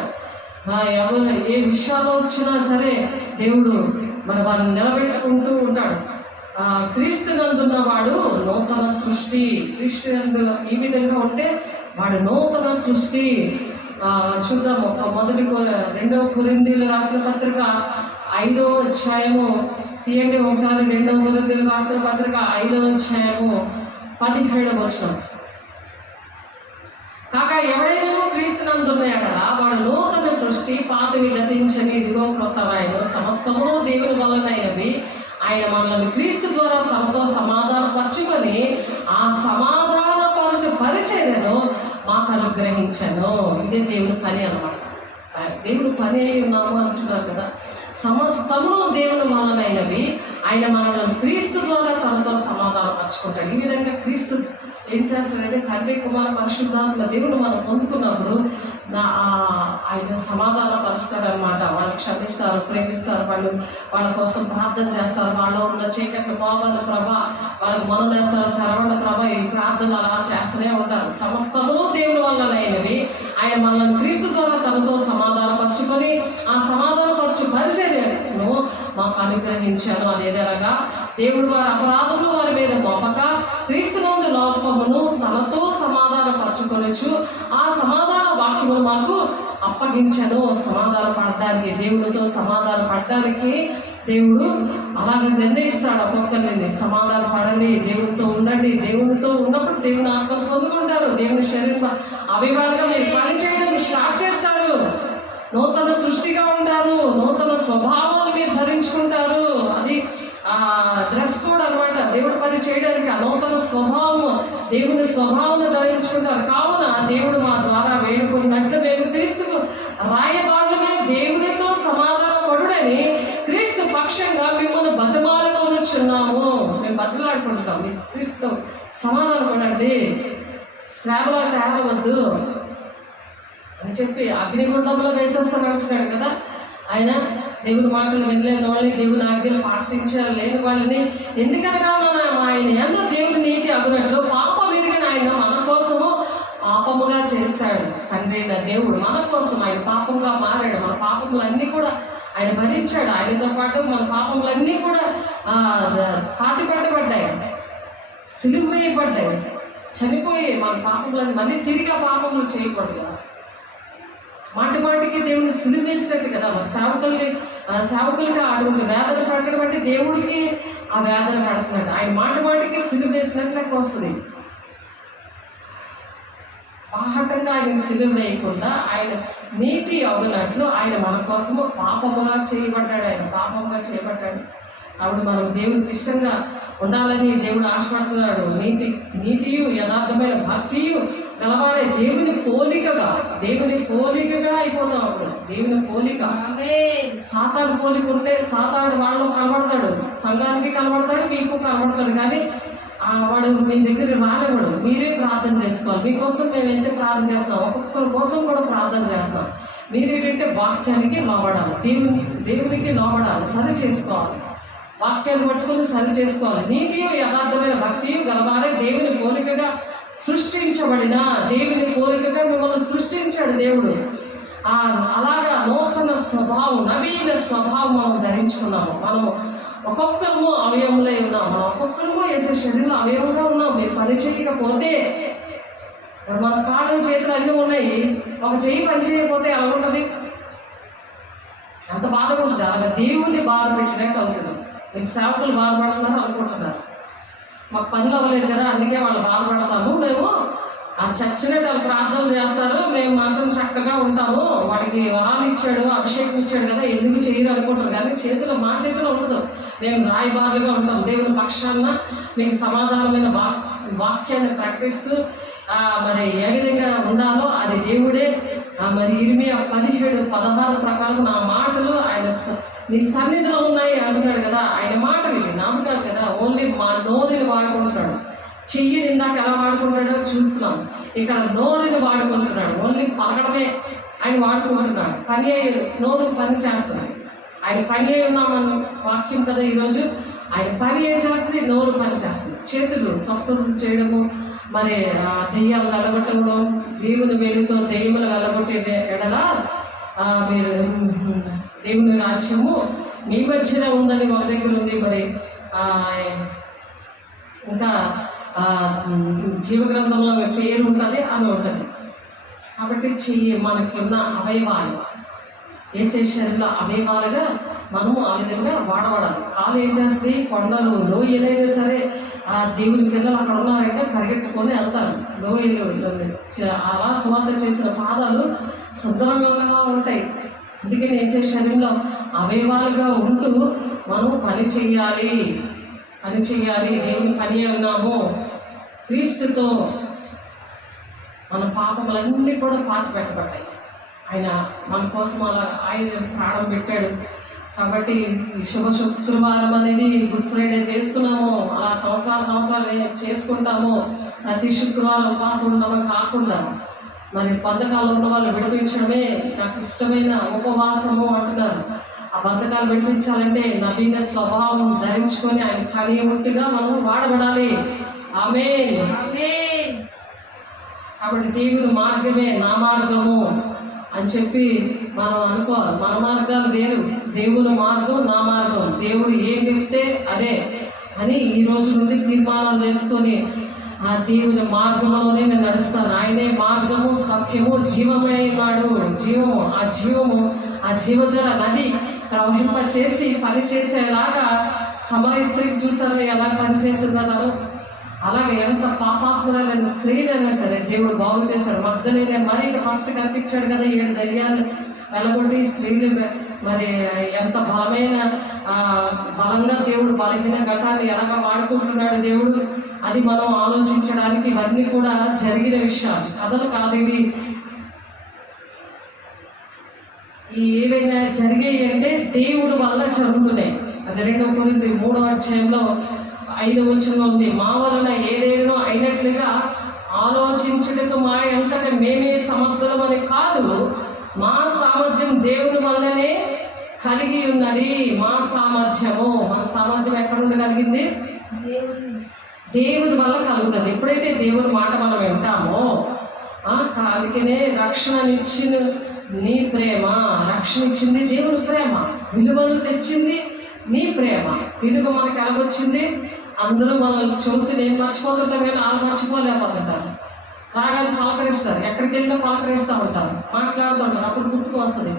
ఎవరు ఏ విషయాలు వచ్చినా సరే దేవుడు మరి వారిని నిలబెట్టుకుంటూ ఉంటాడు. క్రీస్తు నందున్న వాడు నూతన సృష్టి. క్రీస్తు నందు ఈ విధంగా ఉంటే వాడు నూతన సృష్టి. చూద్దాము. 2 కొరింథీయులు రాసిన పత్రిక 5వ అధ్యాయము తీయండి ఒకసారి. 2 కొరింథీయులు రాసిన పత్రిక 5వ అధ్యాయము 17వ వచనం. కాగా ఎవడైనా క్రీస్తు నందున్నాయడలా వాడు నూతన సృష్టి, పాతవి గతించని ఇదిగో క్రొత్తవైన సమస్తము దేవుని వలనైనవి. ఆయన మనల్ని క్రీస్తు ద్వారా తనతో సమాధానపరచుకొని ఆ సమాధానపరచు పరిచర్యను మాకు అనుగ్రహించాను. ఇదే దేవుని పని అన్నమాట. దేవుడు పని అయి ఉన్నాము అంటున్నారు కదా. సమస్తము దేవుని వలనైనవి, ఆయన మనల్ని క్రీస్తు ద్వారా తనతో సమాధానపరచుకుంటాడు. ఈ విధంగా క్రీస్తు ఏం చేస్తాడంటే తండ్రి కుమార పరిశుద్ధాత్మ దేవుడు మనం పొందుకున్నప్పుడు ఆయన సమాధాన పరుస్తారనమాట. వాళ్ళు క్షమిస్తారు, ప్రేమిస్తారు, వాళ్ళ కోసం ప్రార్థన చేస్తారు. వాళ్ళలో ఉన్న చీకట్లు పోవాలి ప్రభా, వాళ్ళకి మనోనేత్రాలు తెరవండి ప్రభా, ఈ ప్రార్థన అలా చేస్తూనే ఉంటారు. సమస్తము దేవుని వలనైనవి, ఆయన మనల్ని క్రీస్తు ద్వారా తనతో సమాధానపరచుకొని ఆ సమాధానపరచు పరిచర్యను మాకు అనుగ్రహించాను. అదేదనగా దేవుడు వారి అపరాధములు వారి మీద మోపక క్రీస్తునందు లోపమును తనతో సమాధానపరచుకొనొచ్చు ఆ సమాధాన వాక్యమును మాకు అప్పగించను. సమాధాన పడడానికి, దేవుడితో సమాధాన పడడానికి దేవుడు అలాగే నిర్ణయిస్తాడు. ఒక్కొక్కరిని సమాధాన పడండి, దేవునితో ఉండండి. దేవునితో ఉన్నప్పుడు దేవుని ఆత్మను పొందుకుంటారు. దేవుని శరీరం అభిమానంగా మీరు పని చేయడం స్టార్ట్ చేస్తారు. నూతన సృష్టిగా ఉంటారు. నూతన స్వభావాన్ని మీరు ధరించుకుంటారు. అది డ్రెస్ కోడ్ అనమాట. దేవుడి పని చేయడానికి ఆ నూతన స్వభావం, దేవుని స్వభావం ధరించుకుంటారు. కావున దేవుడు మా ద్వారా వేడుకున్నట్లు మేము క్రీస్తుకు రాయబారులమే దేవునితో సమాధాన పడుడని క్రీస్తు పక్షంగా మిమ్మల్ని బతిమాలుకొనుచున్నాము. మేము బతిలాడుకుంటున్నాం. మీరు క్రీస్తు సమాధాన పడండి, స్లాబ్లో తేరవద్దు అని చెప్పి అగ్నిగుండంలో వేసేస్తాను అంటున్నాడు కదా ఆయన. దేవుని మాటలు వినలేని వాళ్ళని, దేవుని ఆజ్ఞలు పాటించారు లేని వాళ్ళని ఎందుకనగా ఆయన ఎంతో దేవుని నీతి అగునట్లు పాపం విరిగిన ఆయన మన కోసము పాపముగా చేశాడు. తండ్రి అయిన దేవుడు మన కోసం ఆయన పాపంగా మారాడు. మన పాపములన్నీ కూడా ఆయన భరించాడు. ఆయనతో పాటు మన పాపములన్నీ కూడా పాతిపట్టబడ్డాయి, సిలువ వేయబడ్డాయి, చనిపోయి మన పాపములన్నీ మళ్ళీ తిరిగి ఆ పాపములు చేయకూడదు కదా. మాటి మాటికి దేవుని సిలువ వేసినట్టు కదా. మరి సేవకులకి అటువంటి వేదన పడటం అంటే దేవుడికి ఆ వేదన పడుతున్నాడు. ఆయన మాటి మాటికి సిలువ వేసినట్టు లెక్క వస్తుంది. బాహటంగా ఆయన సిలువ వేయకుండా ఆయన నీతి అవ్వనట్లు ఆయన మన కోసము పాపముగా చేయబడ్డాడు. ఆయన పాపముగా చేయబడ్డాడు. అప్పుడు మనం దేవుడికి ఇష్టంగా ఉండాలని దేవుడు ఆశపడుతున్నాడు. నీతియు యథార్థమైన భక్తియు గలవాడే దేవుని పోలికగా అయిపోతాం. అప్పుడు దేవుని పోలిక. సాతాను పోలిక ఉంటే సాతాను వాళ్ళు కనబడతాడు, సంఘానికి కనబడతాడు, మీకు కనబడతాడు. కానీ వాడు మీ దగ్గర రానివాడు. మీరే ప్రార్థన చేసుకోవాలి. మీకోసం మేము ఎంత ప్రార్థన చేస్తున్నాం, ఒక్కొక్కరి కోసం కూడా ప్రార్థన చేస్తున్నాం. మీరేంటంటే వాక్యానికి లోబడాలి, దేవునికి లోబడాలి, సరి చేసుకోవాలి. వాక్యాన్ని పట్టుకుని సరి చేసుకోవాలి. నీతియు యథార్థమైన భక్తియు గలవారే దేవుని పోలికగా సృష్టించబడిన, దేవుని పోలికగా మిమ్మల్ని సృష్టించాడు దేవుడు. అలాగా నూతన స్వభావం, నవీన స్వభావం మనం ధరించుకున్నాము. మనం ఒక్కొక్కరము అవయవంలో ఉన్నాం. మనం ఒక్కొక్కరము వేసే శరీరంలో అవయవంగా ఉన్నాం. మీరు పని చేయకపోతే మన కాళ్ళు చేతులు అన్నీ ఉన్నాయి, ఒక చెయ్యి పని చేయకపోతే ఎలా ఉంటుంది? అంత బాధగా ఉంటుంది. అలాగే దేవుని బాధ పెట్టినట్టు అవుతుంది. మీకు సేవకులు బాధపడుతున్నారు అనుకుంటున్నారు, మాకు పనులు అవ్వలేదు కదా అందుకే వాళ్ళు బాధపడతాము, మేము ఆ చచ్చినట్టు వాళ్ళు ప్రార్థనలు చేస్తారు, మేము మాత్రం చక్కగా ఉంటాము, వాడికి వరాలు ఇచ్చాడు, అభిషేకం ఇచ్చాడు కదా ఎందుకు చేయరు అనుకుంటారు. కానీ మా చేతిలో ఉండదు. మేము రాయబారులుగా ఉంటాం. దేవుని పక్షాన మీకు సమాధానమైన వాక్యాన్ని ప్రకటిస్తూ మరి ఏ విధంగా ఉండాలో అది దేవుడే. మరి ఇర్మియా 17:16 ప్రకారం నా మాటలు ఆయన నీ సన్నిధిలో ఉన్నాయి అంటున్నాడు కదా. ఆయన మాటలు ఇవి నాకు కాదు కదా, ఓన్లీ మా నోరుని వాడుకుంటున్నాడు. చెయ్యిని ఇందాక ఎలా వాడుకుంటాడో చూస్తున్నాం. ఇక్కడ నోరుని వాడుకుంటున్నాడు. ఓన్లీ పలకడమే ఆయన వాడుకుంటున్నాడు. నోరు పని చేస్తున్నాడు. ఆయన పని అయి ఉన్నామని వాక్యం కదా ఈరోజు. ఆయన పని ఏం చేస్తుంది? నోరు పని చేస్తుంది. చేతులు స్వస్థత చేయడము, మరి దెయ్యాలు వెళ్ళగొట్టడం, దేవుని వేలుతో దెయ్యములు వెళ్ళగొట్టే ఎడల మీరు దేవుని రాజ్యము మీ మధ్యన ఉందని ఒక దగ్గర ఉంది. మరి ఇంకా జీవగ్రంథంలో పేరు ఉంటుంది అని ఉంటుంది. కాబట్టి మనకి ఉన్న అవయవాలు ఏసే శరీరంలో అవయవాలుగా మనము ఆ విధంగా వాడబడాలి. కాలు ఏం చేస్తుంది? కొండలు లోయలైనా సరే దేవుని పిల్లలు అక్కడ ఉన్నారంటే పరిగెట్టుకొని వెళ్తారు. లోయలు అలా సువార్త చేసిన పాదాలు సుందరంగా ఉంటాయి. అందుకని ఏసే శరీరంలో అవయవాలుగా ఉంటూ మనం పని చేయాలి. దేవుని పని ఉన్నాము. క్రీస్తుతో మన పాపములన్నీ కూడా పాతి పెట్టబడ్డాయి. ఆయన మన కోసం అలా ఆయన ప్రాణం పెట్టాడు. కాబట్టి శుభ శుక్రవారం అనేది గుడ్ ఫ్రైడే చేస్తున్నాము. అలా సంవత్సరాలు చేసుకుంటాము. ప్రతి శుక్రవారం ఉపవాసం ఉండడం కాకుండా మరి బంధకాలు ఉన్న వాళ్ళు విడిపించడమే నాకు ఇష్టమైన ఉపవాసము అంటున్నారు. ఆ బంధకాలు విడిపించాలంటే నవీన స్వభావం ధరించుకొని ఆయన పనిముట్టుగా మనం వాడబడాలి. ఆమేన్. కాబట్టి దేవుని మార్గమే నా మార్గము అని చెప్పి మనం అనుకోవాలి. మన మార్గాలు వేరు, దేవుని మార్గం నా మార్గం, దేవుడు ఏం చెప్తే అదే అని ఈ రోజు నుండి తీర్మానాలు చేసుకొని ఆ దేవుని మార్గంలోనే నేను నడుస్తాను. ఆయనే మార్గము, సత్యము, జీవమే అయినాడు. జీవము ఆ జీవజల నది ప్రవహింప చేసి పని చేసేలాగా సమరయ స్త్రీకి చూసారో ఎలా పనిచేసిందో తను. అలాగే ఎంత పాపాత్మరైన స్త్రీలైనా సరే దేవుడు బాగు చేశాడు. మగ్దలేనే మరి ఫస్ట్ కనిపించాడు కదా 7 దయ్యాలు వెళ్ళగొట్టి స్త్రీలు మరి ఎంత బలంగా దేవుడు బలహీన ఘటాన్ని ఎలాగా వాడుకుంటున్నాడు దేవుడు. అది మనం ఆలోచించడానికి ఇవన్నీ కూడా జరిగిన విషయాలు, కథలు కాదు. ఇవి ఏవైనా జరిగాయి అంటే దేవుడు వల్ల జరుగుతున్నాయి. అది 2 కొరింథీ 3వ అధ్యాయంలో 5వ వచనంలో ఉంది. మా వలన ఏదేనో అయినట్లుగా ఆలోచించుటకు మా అంతటా మేమే సమర్థులమని కాదు, మా సామర్థ్యం దేవుని వల్లనే కలిగి ఉన్నది. మన సామర్థ్యం ఎక్కడ నుండి కలిగింది? దేవుని వల్ల కలుగుతుంది. ఎప్పుడైతే దేవుని మాట మనం వింటామో అందుకనే రక్షణనిచ్చిన నీ ప్రేమ, రక్షణ ఇచ్చింది దేవుని ప్రేమ, విలువలు తెచ్చింది నీ ప్రేమ. విలువ మనకు ఎలాగొచ్చింది? అందరూ మనల్ని చూసి నేను మర్చిపోతుంటాం కానీ వాళ్ళు మర్చిపోలేకపోతుంటారు. రాగానే పలకరిస్తారు, ఎక్కడికి వెళ్ళినా పలకరిస్తూ ఉంటారు, మాట్లాడుతుంటారు. అప్పుడు గుర్తుకు వస్తుంది.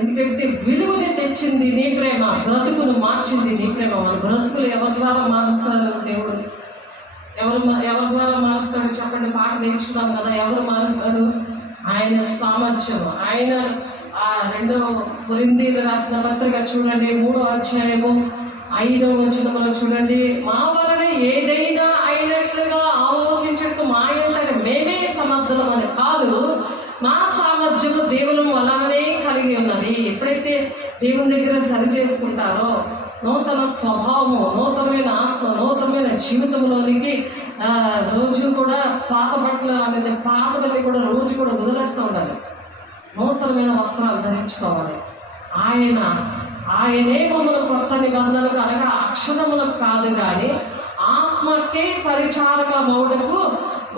ఎందుకంటే విలువని తెచ్చింది నీ ప్రేమ, బ్రతుకును మార్చింది నీ ప్రేమ. మన బ్రతుకులు ఎవరి ద్వారా మారుస్తారు దేవుడు? ఎవరి ద్వారా మారుస్తాడు చెప్పండి? పాట నేర్చుకున్నాం కదా, ఎవరు మారుస్తారు? ఆయన సామర్థ్యం. ఆయన 2 కొరింథీయులకు రాసిన పత్రిక చూడండి 3వ అధ్యాయము 5వ వచనంలో చూడండి. మా వలన ఏదైనా అయినట్లుగా ఆలోచించడానికి మా అంతట మేమే సమర్థులం అని కాదు, మా సామర్థ్యము దేవుని వలననే కలిగి ఉన్నది. ఎప్పుడైతే దేవుని దగ్గర సరి చేసుకుంటారో నూతన స్వభావము, నూతనమైన ఆత్మ, నూతనమైన జీవితంలోనికి రోజు కూడా పాత బట్టలు అనేది పాతవన్నీ కూడా రోజు కూడా వదిలేస్తూ ఉండాలి. నూతనమైన వస్త్రాలు ధరించుకోవాలి. ఆయనే మమ్మల్ని కొత్త నిబంధనలకు అనగా అక్షరములకు కాదు కానీ ఆత్మకే పరిచారక మౌడకు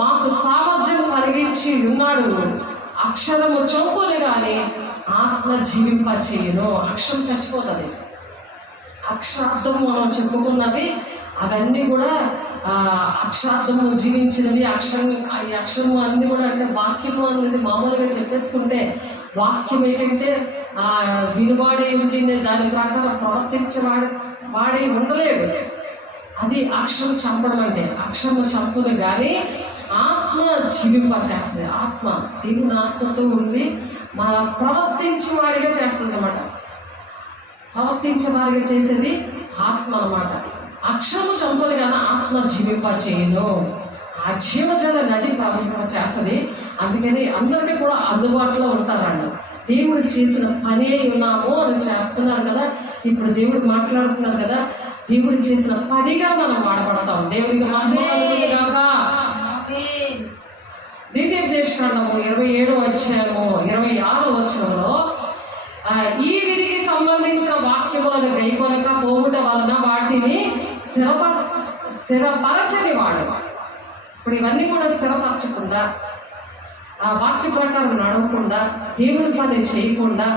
మాకు సామర్థ్యం కలిగించి ఉన్నాడు. అక్షరము చంపులు కానీ ఆత్మ జీవింప చేయను. అక్షరం చచ్చిపోతుంది. అక్షరార్థం మనం చెప్పుకున్నవి అవన్నీ కూడా అక్షరార్థము జీవించినవి. ఈ అక్షరము అన్నీ కూడా అంటే వాక్యము అనేది మామూలుగా చెప్పేసుకుంటే వాక్యం ఏంటంటే విలువాడే ఉండి దాని ప్రకారం వాడే ఉండలేడు. అది అక్షరం చంపడం అంటే. అక్షరము చంపును కానీ ఆత్మ జీవింప చేస్తుంది. ఆత్మ దేవుని ఆత్మతో ఉండి మన ప్రవర్తించే వాడిగా చేస్తుంది అన్నమాట. ప్రవర్తించే వారిగా చేసేది ఆత్మ అన్నమాట. అక్షరము చంపదు కానీ ఆత్మ జీవింప చేయను. ఆ జీవజల నది ప్రవహింప చేస్తుంది. అందుకని అందరికీ కూడా అందుబాటులో ఉంటారండి. దేవుడు చేసిన పని అయి ఉన్నాము అని చెప్తున్నారు కదా. ఇప్పుడు దేవుడు మాట్లాడుతున్నారు కదా, దేవుడు చేసిన పనిగా మనం వాడబడతాం. దేవుడికి మహిమ. ద్వితీయోపదేశకాండము 27వ అధ్యాయము 26వ వచనంలో ఈ విధికి సంబంధించిన వాక్యములను గైకొనక పోవుట వలన వాటిని స్థిరపరచని వాడు. ఇప్పుడు ఇవన్నీ కూడా స్థిరపరచకుండా ఆ వాక్య ప్రకారం నడవకుండా దేవుని పని చేయకుండా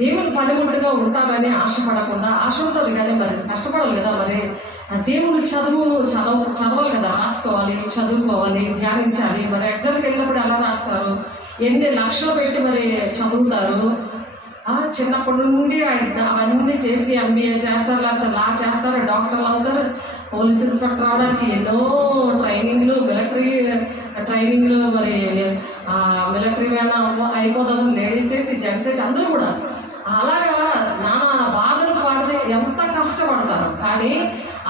దేవుని పనిముట్టుగా ఉంటానని ఆశపడకుండా, ఆశ ఉంటుంది కానీ మరి కష్టపడాలి కదా. మరి దేవుని చదవాలి కదా, రాసుకోవాలి, చదువుకోవాలి, ధ్యానించాలి. మరి ఎగ్జామ్కి వెళ్ళినప్పుడు ఎలా రాస్తారు? ఎన్ని లక్షలు పెట్టి మరి చదువుతారు. చిన్నప్పటి నుండి అవన్నీ చేసి MBA చేస్తారు, లేకపోతే లా చేస్తారు, డాక్టర్లు అవుతారు, పోలీస్ ఇన్స్పెక్టర్ అవడానికి ఎన్నో ట్రైనింగ్లు, మిలిటరీ ట్రైనింగ్లు, మరి మిలిటరీ వ్యాన్ అయిపోతారు. లేడీస్ ఏంటి, జెంట్స్ ఏంటి, అందరూ కూడా అలాగా నానా బాధలు పడితే ఎంత కష్టపడతారు. కానీ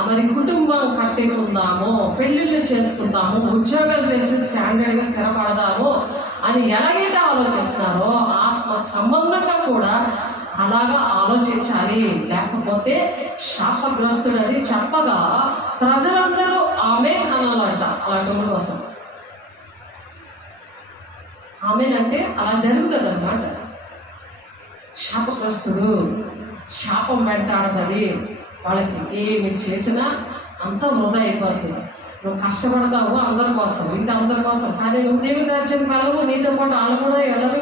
మరి కుటుంబం కట్టుకుందాము, పెళ్ళిళ్ళు చేసుకుందాము, ఉద్యోగాలు చేసి స్టాండర్డ్గా స్థిరపడదాము అని ఎలాగైతే ఆలోచిస్తున్నారో ఆత్మ సంబంధంగా కూడా అలాగా ఆలోచించాలి. లేకపోతే శాపగ్రస్తుడని చెప్పగా ప్రజలందరూ ఆమె అనాలంట. అలాంటి వాళ్ళ కోసం ఆమెనంటే అలా జరుగుతుంది అన్నమాట. శాపగ్రస్తుడు, శాపం వెంటాడుతుంది. వాళ్ళకి ఏమి చేసినా అంతా వృధా అయిపోతుంది. నువ్వు కష్టపడతావు అందరి కోసం, ఇంటి అందరి కోసం, కానీ నువ్వు దేవుని రాజ్యానికి వెళ్ళవు, నీతో పాటు వాళ్ళు కూడా వెళ్ళరు.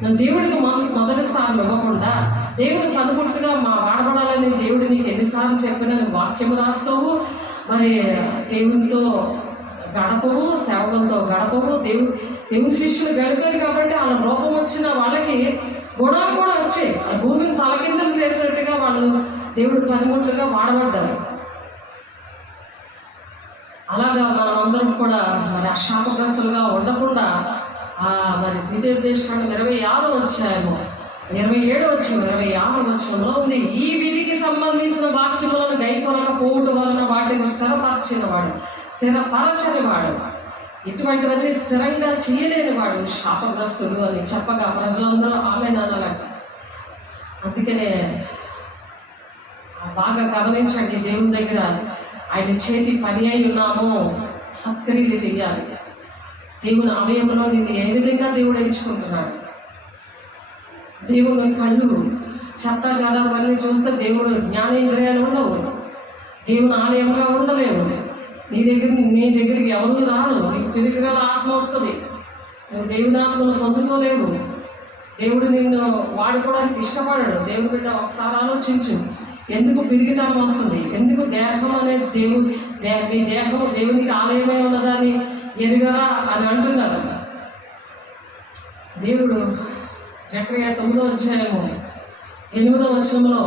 నువ్వు దేవుడికి మొదటి స్థానం ఇవ్వకుండా దేవుని పనిముట్టుగా వాడబడాలని దేవుడు నీకు ఎన్నిసార్లు చెప్పినా నువ్వు వాక్యము రాసుకోవు, మరి దేవునితో గడపవు, సేవకులతో గడపవు. దేవుని శిష్యులు గడిపారు కాబట్టి వాళ్ళ రూపం వచ్చిన వాళ్ళకి గుణాలు కూడా వచ్చాయి. ఆ భూమిని తలకిందులు చేసినట్టుగా వాళ్ళు దేవుడి పనిముట్లుగా వాడబడ్డారు. అలాగా మనం అందరం కూడా మరి శాపగ్రస్తులుగా ఉండకుండా మరి ద్వితీయోపదేశకాండం 26వ అధ్యాయము 27వ వచనం 26వ వచనంలో ఉంది, ఈ విధికి సంబంధించిన వాక్యములను గైకొనకపోవడం వలన వాటిని స్థిరపరచని వాడు, ఇటువంటివన్నీ స్థిరంగా చేయలేని వాడు శాపగ్రస్తుడు అని చెప్పగా ప్రజలందరూ ఆమేనన్నారంట. అందుకనే బాగా గమనించండి, దేవుని దగ్గర ఆయన చేతి పని అయి ఉన్నాము, సత్క్రియలు చెయ్యాలి. దేవుని ఆలయంలో నిన్ను ఏ విధంగా దేవుడు ఎంచుకుంటున్నాడు? దేవుని కళ్ళు చెత్త చెదారవన్నీ చూస్తే దేవుడు జ్ఞానేంద్రియాలు ఉండవు, దేవుని ఆలయంగా ఉండలేవు. నీ దగ్గరికి ఎవరు రారు, నీకు తిరిగిగల ఆత్మ వస్తుంది, నువ్వు దేవుని ఆత్మను పొందుకోలేవు. దేవుడు నిన్ను వాడుకోవడానికి ఇష్టపడడు. దేవుడి బిడ్డ ఒకసారి ఆలోచించు, ఎందుకు పిరిగితనం వస్తుంది? ఎందుకు దేహం అనేది మీ దేహం దేవునికి ఆలయమే ఉన్నదని ఎరుగరా అని అంటున్నారు. దేవుడు జకర్యా 9వ అధ్యాయము 8వ వచనంలో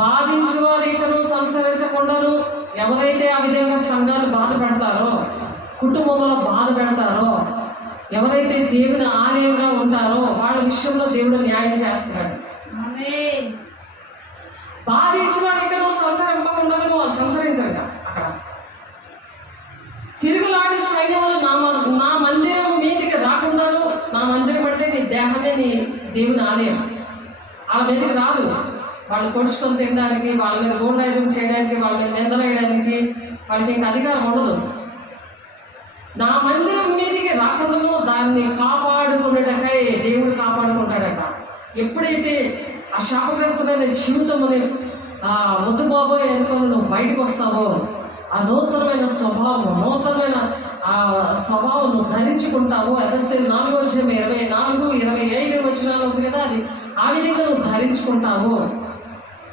బాధించువారు ఇకను సంచరించకుండాను, ఎవరైతే ఆ విధంగా సంఘాలు బాధ పెడతారో, కుటుంబంలో బాధ పెడతారో, ఎవరైతే దేవుని ఆలయంగా ఉంటారో వాళ్ళ విషయంలో దేవుడు న్యాయం చేస్తున్నాడు. బాధించిన వారికను సంచరింపకుండా వాళ్ళు సంచరించరుగా. అక్కడ తిరుగులాడి సైన్యములు నా మందిరం మీదికి రాకుండాను, నా మందిరం అంటే నీ దేహమే నీ దేవుని ఆలయం, వాళ్ళ మీదకి రాదు. వాళ్ళు పొడుచుకొని తినడానికి, వాళ్ళ మీద గూండాయిజం చేయడానికి, వాళ్ళ మీద నిందలు వేయడానికి వాళ్ళకి ఇంకా అధికారం ఉండదు. నా మందిరం మీదికి రాకుండాను దాన్ని కాపాడుకునేటకై దేవుడు కాపాడుకుంటాడట. ఎప్పుడైతే ఆ శాపగ్రస్తమైన జీవితం అనే వద్దు బాబోయ్ అనుకుని నువ్వు బయటకు వస్తావో, ఆ నూతనమైన స్వభావం నువ్వు ధరించుకుంటావు. ఎఫెసీయులు 4వ అధ్యాయం 24, 25 వచనాలు ఉంది కదా, అది ఆ విధంగా నువ్వు ధరించుకుంటావు.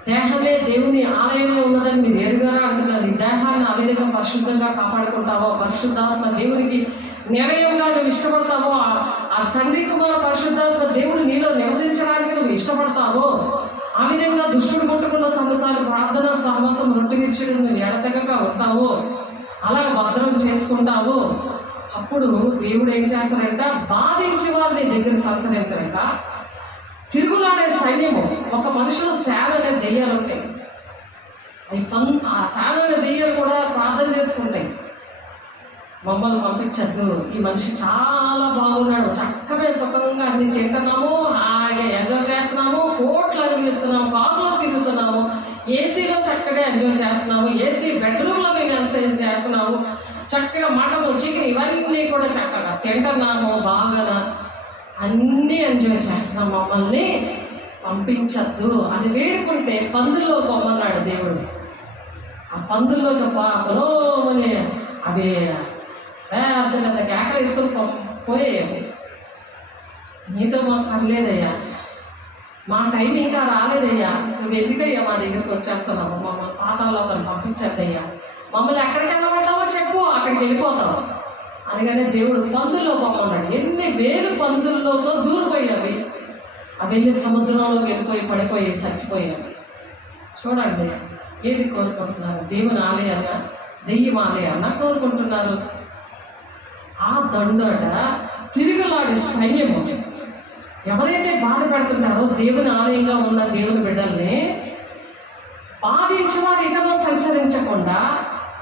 దేహమే దేవుని ఆలయమే ఉన్నదని మీరు ఎరుగారా అంటున్నారు. ఈ దేహాన్ని ఆ విధంగా పరిశుద్ధంగా కాపాడుకుంటావో, పరిశుద్ధాత్మ దేవునికి నిలయంగా నువ్వు ఇష్టపడతావో, ఆ తండ్రి కుమార పరిశుద్ధాత్మ దేవుడు నీలో నివసించడానికి నువ్వు ఇష్టపడతావో, ఆ విధంగా దుష్టుడు కొట్టకుండా తాను ప్రార్థన సహవాసం రొట్టెగిర్చడం నువ్వు ఎడతెగగా ఉంటావో, అలా భద్రం చేసుకుంటావో, అప్పుడు దేవుడు ఏం చేస్తాడంట, బాధించే వాళ్ళని దగ్గర సంచరించారంట. తిరుగులాడే సైన్యము, ఒక మనుషులు సేవ అనే దెయ్యాలు ఉంటాయి. ఆ సేవ అనే దెయ్యాలు కూడా ప్రార్థన చేసుకుంటాయి, మమ్మల్ని పంపించద్దు, ఈ మనిషి చాలా బాగున్నాడు, చక్కగా సుఖంగా అన్ని తింటున్నాము, హాయిగా ఎంజాయ్ చేస్తున్నాము, కోట్లు అనుభవిస్తున్నాము, కారులో తిరుగుతున్నాము, ఏసీలో చక్కగా ఎంజాయ్ చేస్తున్నాము, ఏసీ బెడ్రూమ్లో మేము ఎంజాయ్ చేస్తున్నాము, చక్కగా మటను చికెన్ ఇవన్నీ కూడా చక్కగా తింటున్నాము, బాగా అన్నీ ఎంజాయ్ చేస్తున్నాం, మమ్మల్ని పంపించద్దు అని వేడుకుంటే పందుల్లో పొమ్మన్నాడు దేవుడు. ఆ పందుల్లోకి పొలోమని అవి పెద్ద కేకలు వేసుకొని పోయేవి. నీతో మాకు పర్లేదయ్యా, మా టైం ఇంకా రాలేదయ్యా, నువ్వు ఎందుకయ్యా మా దగ్గరికి వచ్చేస్తున్నావు, మమ్మల్ని పాతాల్లో పంపించద్దయ్యా, మమ్మల్ని ఎక్కడికి వెళ్ళమంటావో చెప్పు, అక్కడికి వెళ్ళిపోతావు. అందుకనే దేవుడు పందుల్లో పొమ్మన్నాడు. ఎన్ని వేలు పందుల్లోతో దూరిపోయావి, అవన్నీ సముద్రంలో వెళ్ళిపోయి పడిపోయి చచ్చిపోయావి. చూడండి, ఏది కోరుకుంటున్నారు? దేవుని ఆలయాన్నా, దెయ్యం ఆలయాన్నా కోరుకుంటున్నారు? ఆ దండట తిరుగులాడే సైన్యము ఎవరైతే బాధపడుతున్నారో దేవుని ఆలయంగా ఉన్న దేవుని బిడ్డల్ని బాధించేవారు ఇకలో సంచరించకుండా,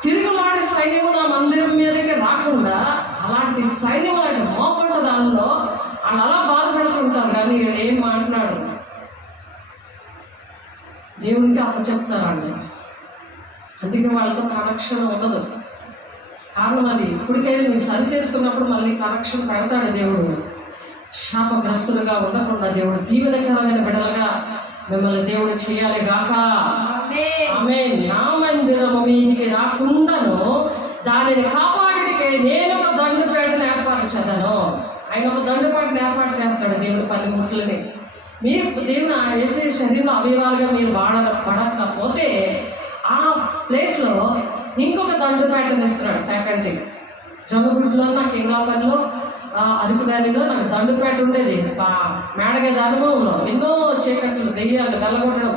తిరుగులాడే సైన్యము నా మందిరం మీదకి రాకుండా, అలాంటి సైన్యం అంటే మోపడ్డ దానిలో వాళ్ళు అలా బాధపడుతుంటారు. కానీ వీళ్ళు ఏం మాట్లాడు, దేవునికి అప్పచెప్తారండి. అందుకే వాళ్ళతో కనెక్షన్ ఉండదు. కారణం అది. ఇప్పటికైనా నువ్వు సరి చేసుకున్నప్పుడు మళ్ళీ కనెక్షన్ పెడతాడు దేవుడు. శాపగ్రస్తులుగా ఉండకుండా దేవుడు దీవెనకరమైన బిడ్డలుగా మిమ్మల్ని దేవుడు చేయాలి గాక. ఆమేన్. నా మందిరము మీదికి రాకుండాను దానిని కాపాడుటకే నేను ఒక దండుపేటను ఏర్పాటు చేద్దాను. ఆయన ఒక దండుపేటను ఏర్పాటు చేస్తాడు దేవుని పనిముట్లని. మీరు దేవుని వేసే శరీర అవయవాలుగా మీరు పడకపోతే ఆ ప్లేస్లో ఇంకొక దండుపేటను ఇస్తున్నాడు. ఫ్యాకల్టీ జమ్మగుడిలో, నాకు ఇంగ్లాపల్లిలో, అరకు వ్యాలీలో నాకు దండుపేట ఉండేది. మేడగది అనుభవంలో ఎన్నో చీకట్లు, దెయ్యాలు, వెళ్ళగొట్టడం,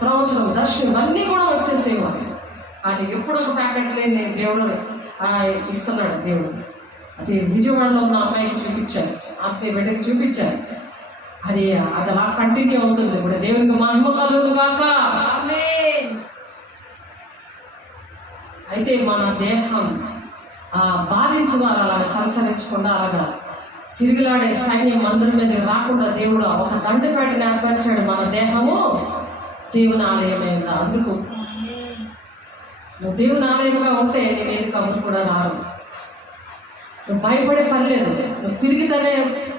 ప్రవచనం, దర్శనం ఇవన్నీ కూడా వచ్చేసేవారు. అది ఎప్పుడు ఒక ఫ్యాకల్టీ లేని దేవుడు ఇస్తున్నాడు దేవుడు. అది విజయవాడలో ఉన్న అమ్మాయికి చూపించారు, అమ్మాయి బిడ్డకి చూపించారు. అది అలా కంటిన్యూ అవుతుంది. ఇప్పుడు దేవునికి మహిమ కలుగును గాక. అయితే మన దేహం బాధించి వారు అలా సంచరించకుండా, అలాగా తిరుగులాడే సైన్యం అందరి మీద రాకుండా దేవుడు ఒక దండుపేటను ఏర్పరిచాడు. మన దేహము దేవుని ఆలయమైందా. అందుకు నువ్వు దేవుని ఆలయంగా ఉంటే నేను కబురు కూడా రాదు. నువ్వు భయపడే పని లేదు. నువ్వు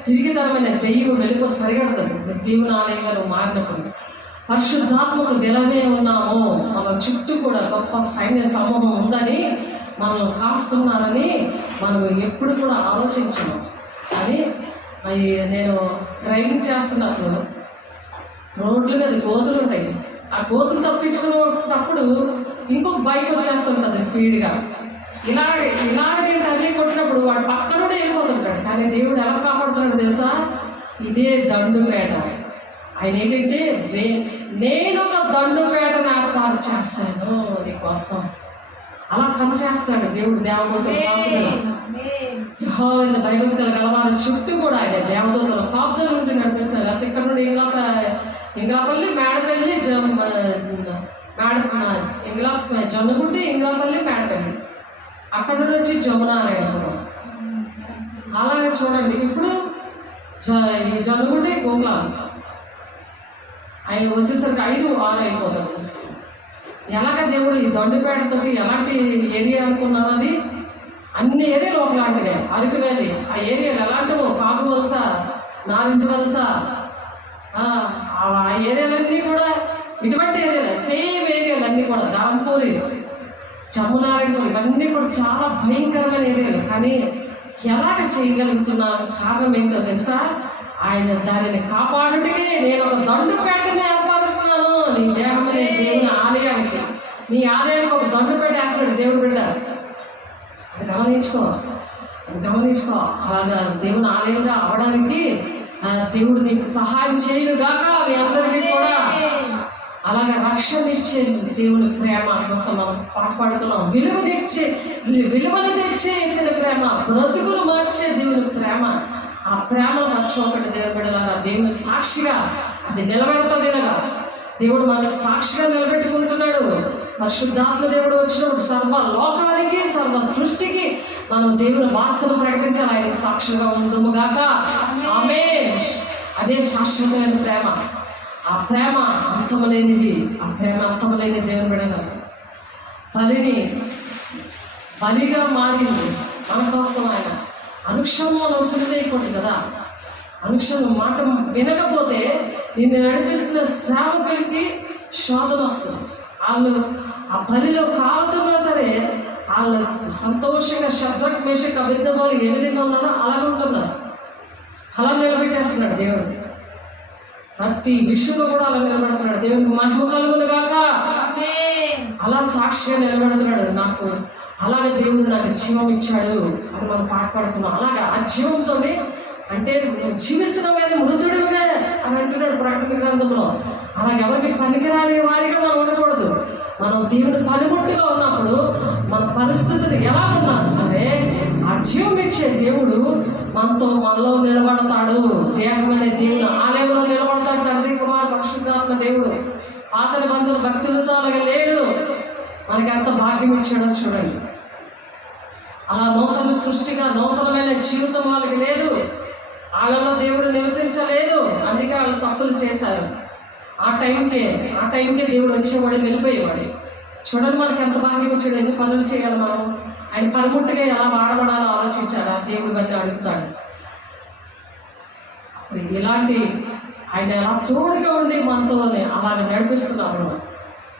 తిరిగితరమైన దెయ్యం వెళ్ళిపో పరిగెడతాడు. నువ్వు దేవుని ఆలయంగా నువ్వు మారినప్పుడు పరిశుద్ధాత్మకు నిలవే ఉన్నాము. మన చుట్టూ కూడా గొప్ప సైన్య సమూహం ఉందని, మనం కాస్తున్నారని మనం ఎప్పుడు కూడా ఆలోచించము. కానీ నేను డ్రైవింగ్ చేస్తున్నప్పుడు రోడ్లు మీద గోతులు ఉంటాయి. ఆ గోతులు తప్పించుకున్నప్పుడు ఇంకొక బైక్ వచ్చేస్తుంటుంది స్పీడ్గా. ఇలాగే నేను తల్లి కొట్టినప్పుడు వాడు పక్కన వెళ్ళిపోతుంటాడు. కానీ దేవుడు ఎలా కాపాడుతున్నాడు తెలుసా? ఇదే దండుపేట. ఆయన ఏంటంటే నేను ఒక దండుపేటను ఏర్పాటు చేస్తాను నీకోసం. అలా పనిచేస్తాడు దేవుడు. దేవదూతలు భయభక్తులు గలవారు చుట్టూ కూడా ఆయన దేవదూతలు కాపుదలు ఉండి నడిపిస్తున్నారు. లేకపోతే ఇక్కడ నుండి ఇంగ్లాపల్లి, మేడపల్లి, జొన్నగుండి, ఇంగ్లాపల్లి, మేడపల్లి, అక్కడ నుండి వచ్చి జమునారాయణపురం. అలాగే చూడండి. ఇప్పుడు ఈ జొన్నగుండి, గోంగ్లాలు ఆయన వచ్చేసరికి 5-6 అయిపోతుంది. ఎలాగ దేవుడు ఈ దండుపేటతో ఎలాంటి ఏరియా అనుకున్నారు? అది అన్ని ఏరియాలు ఒకలాంటివే. అరకు వ్యాలీ ఆ ఏరియాలు ఎలాంటివో, కాపు వలస, నారింజ వలస, ఆ ఏరియాలన్నీ కూడా ఇటువంటి ఏరియాలు, సేమ్ ఏరియాలు అన్నీ కూడా. దాంపూరి, జమునారాయణపూరి ఇవన్నీ కూడా చాలా భయంకరమైన ఏరియాలు. కానీ ఎలాగ చేయగలుగుతున్నాను? కారణం ఏంటో తెలుసా? ఆయన దానిని కాపాడుటకే నేను ఒక దండుపేటని ఏర్పరుస్తున్నాను. నీ దేహమే దేవుని ఆలయానికి, నీ ఆలయానికి ఒక దండుపేట వేస్తాడు దేవుడు బిడ్డ. అది గమనించుకో. అలాగా దేవుని ఆలయంగా అవడానికి దేవుడు నీకు సహాయం చేయనుగాక. మీ అందరికీ కూడా అలాగే రక్షణ ఇచ్చే దేవుని ప్రేమ కోసం మనం పాటుపడుతున్నాం. విలువను తెచ్చేసిన ప్రేమ, బ్రతుకులు మార్చే దేవుని ప్రేమ. ఆ ప్రేమను మర్చిపోకండి దేవుని బిడ్డలారా. దేవుని సాక్షిగా అది నిలబెడతాదినగా దేవుడు మనకు సాక్షిగా నిలబెట్టుకుంటున్నాడు. పరిశుద్ధాత్మ దేవుడు వచ్చినప్పుడు సర్వ లోకానికి, సర్వ సృష్టికి మనం దేవుని వార్తను ప్రకటించాలి. ఆయనకు సాక్షిగా ఉందుముగాక. ఆమేన్. అదే శాశ్వతమైన ప్రేమ. ఆ ప్రేమ అంతమలేనిది. ఆ ప్రేమ అంతమలేని దేవుని బిడ్డలారా. బలిగా మారింది మన కోసం. ఆయన అనుక్షణం మనం సిద్ధైపోతుంది కదా. అనుక్షణం మాట వినకపోతే నిన్ను నడిపిస్తున్న సేవకులకి శోధన వస్తుంది. వాళ్ళు ఆ బలిలో కాలుతున్నా సరే వాళ్ళు సంతోషంగా శబ్దకు మేషకు అబద్ధమాలు ఏ విధంగా ఉన్నారో అలా ఉంటున్నారు. అలా నిలబెట్టేస్తున్నాడు దేవుడు. ప్రతి విషయంలో కూడా అలా నిలబెడుతున్నాడు. దేవునికి మహిమ కలుగును గాక. అలా సాక్షిగా నిలబెడుతున్నాడు. నాకు అలాగే దేవుడు నాకు జీవం ఇచ్చాడు అని మనం పాటుపడుతున్నాం. అలాగా ఆ జీవంతోనే అంటే జీవిస్తున్నాం కానీ మృతుడుగా అని అంటున్నాడు ప్రకటన గ్రంథంలో. అలాగే ఎవరికి పనికిరాని వారిగా మనం ఉండకూడదు. మనం దేవుని పనిముట్టుగా ఉన్నప్పుడు మన పరిస్థితులు ఎలా ఉన్నా సరే ఆ జీవం ఇచ్చే దేవుడు మనలో నిలబడతాడు. దేహం అనే దేవుడు ఆలయంలో నిలబడతాడు. తండ్రి, కుమార్, పరిశుద్ధాత్మ దేవుడు. పాత నిబంధన భక్తులతో అలాగే లేడు. మనకి ఎంత భాగ్యం ఇచ్చాడో చూడండి. అలా నూతన సృష్టిగా నూతనమైన జీవితం వాళ్ళకి లేదు. వాళ్ళలో దేవుడు నివసించలేదు. అందుకే వాళ్ళు తప్పులు చేశారు. ఆ టైంకే దేవుడు వచ్చేవాడు, వెళ్ళిపోయేవాడు. చూడండి మనకి ఎంత భాగ్యం ఇచ్చాడు. ఎన్ని పనులు చేయాలి మనం. ఆయన పనిముట్టుగా ఎలా వాడబడాలో ఆలోచించాడు. ఆ దేవుడు బట్టి అడుగుతాడు. అప్పుడు ఇలాంటి ఆయన ఎలా తోడుగా ఉండి మనతో అలాగ నడిపిస్తున్నప్పుడు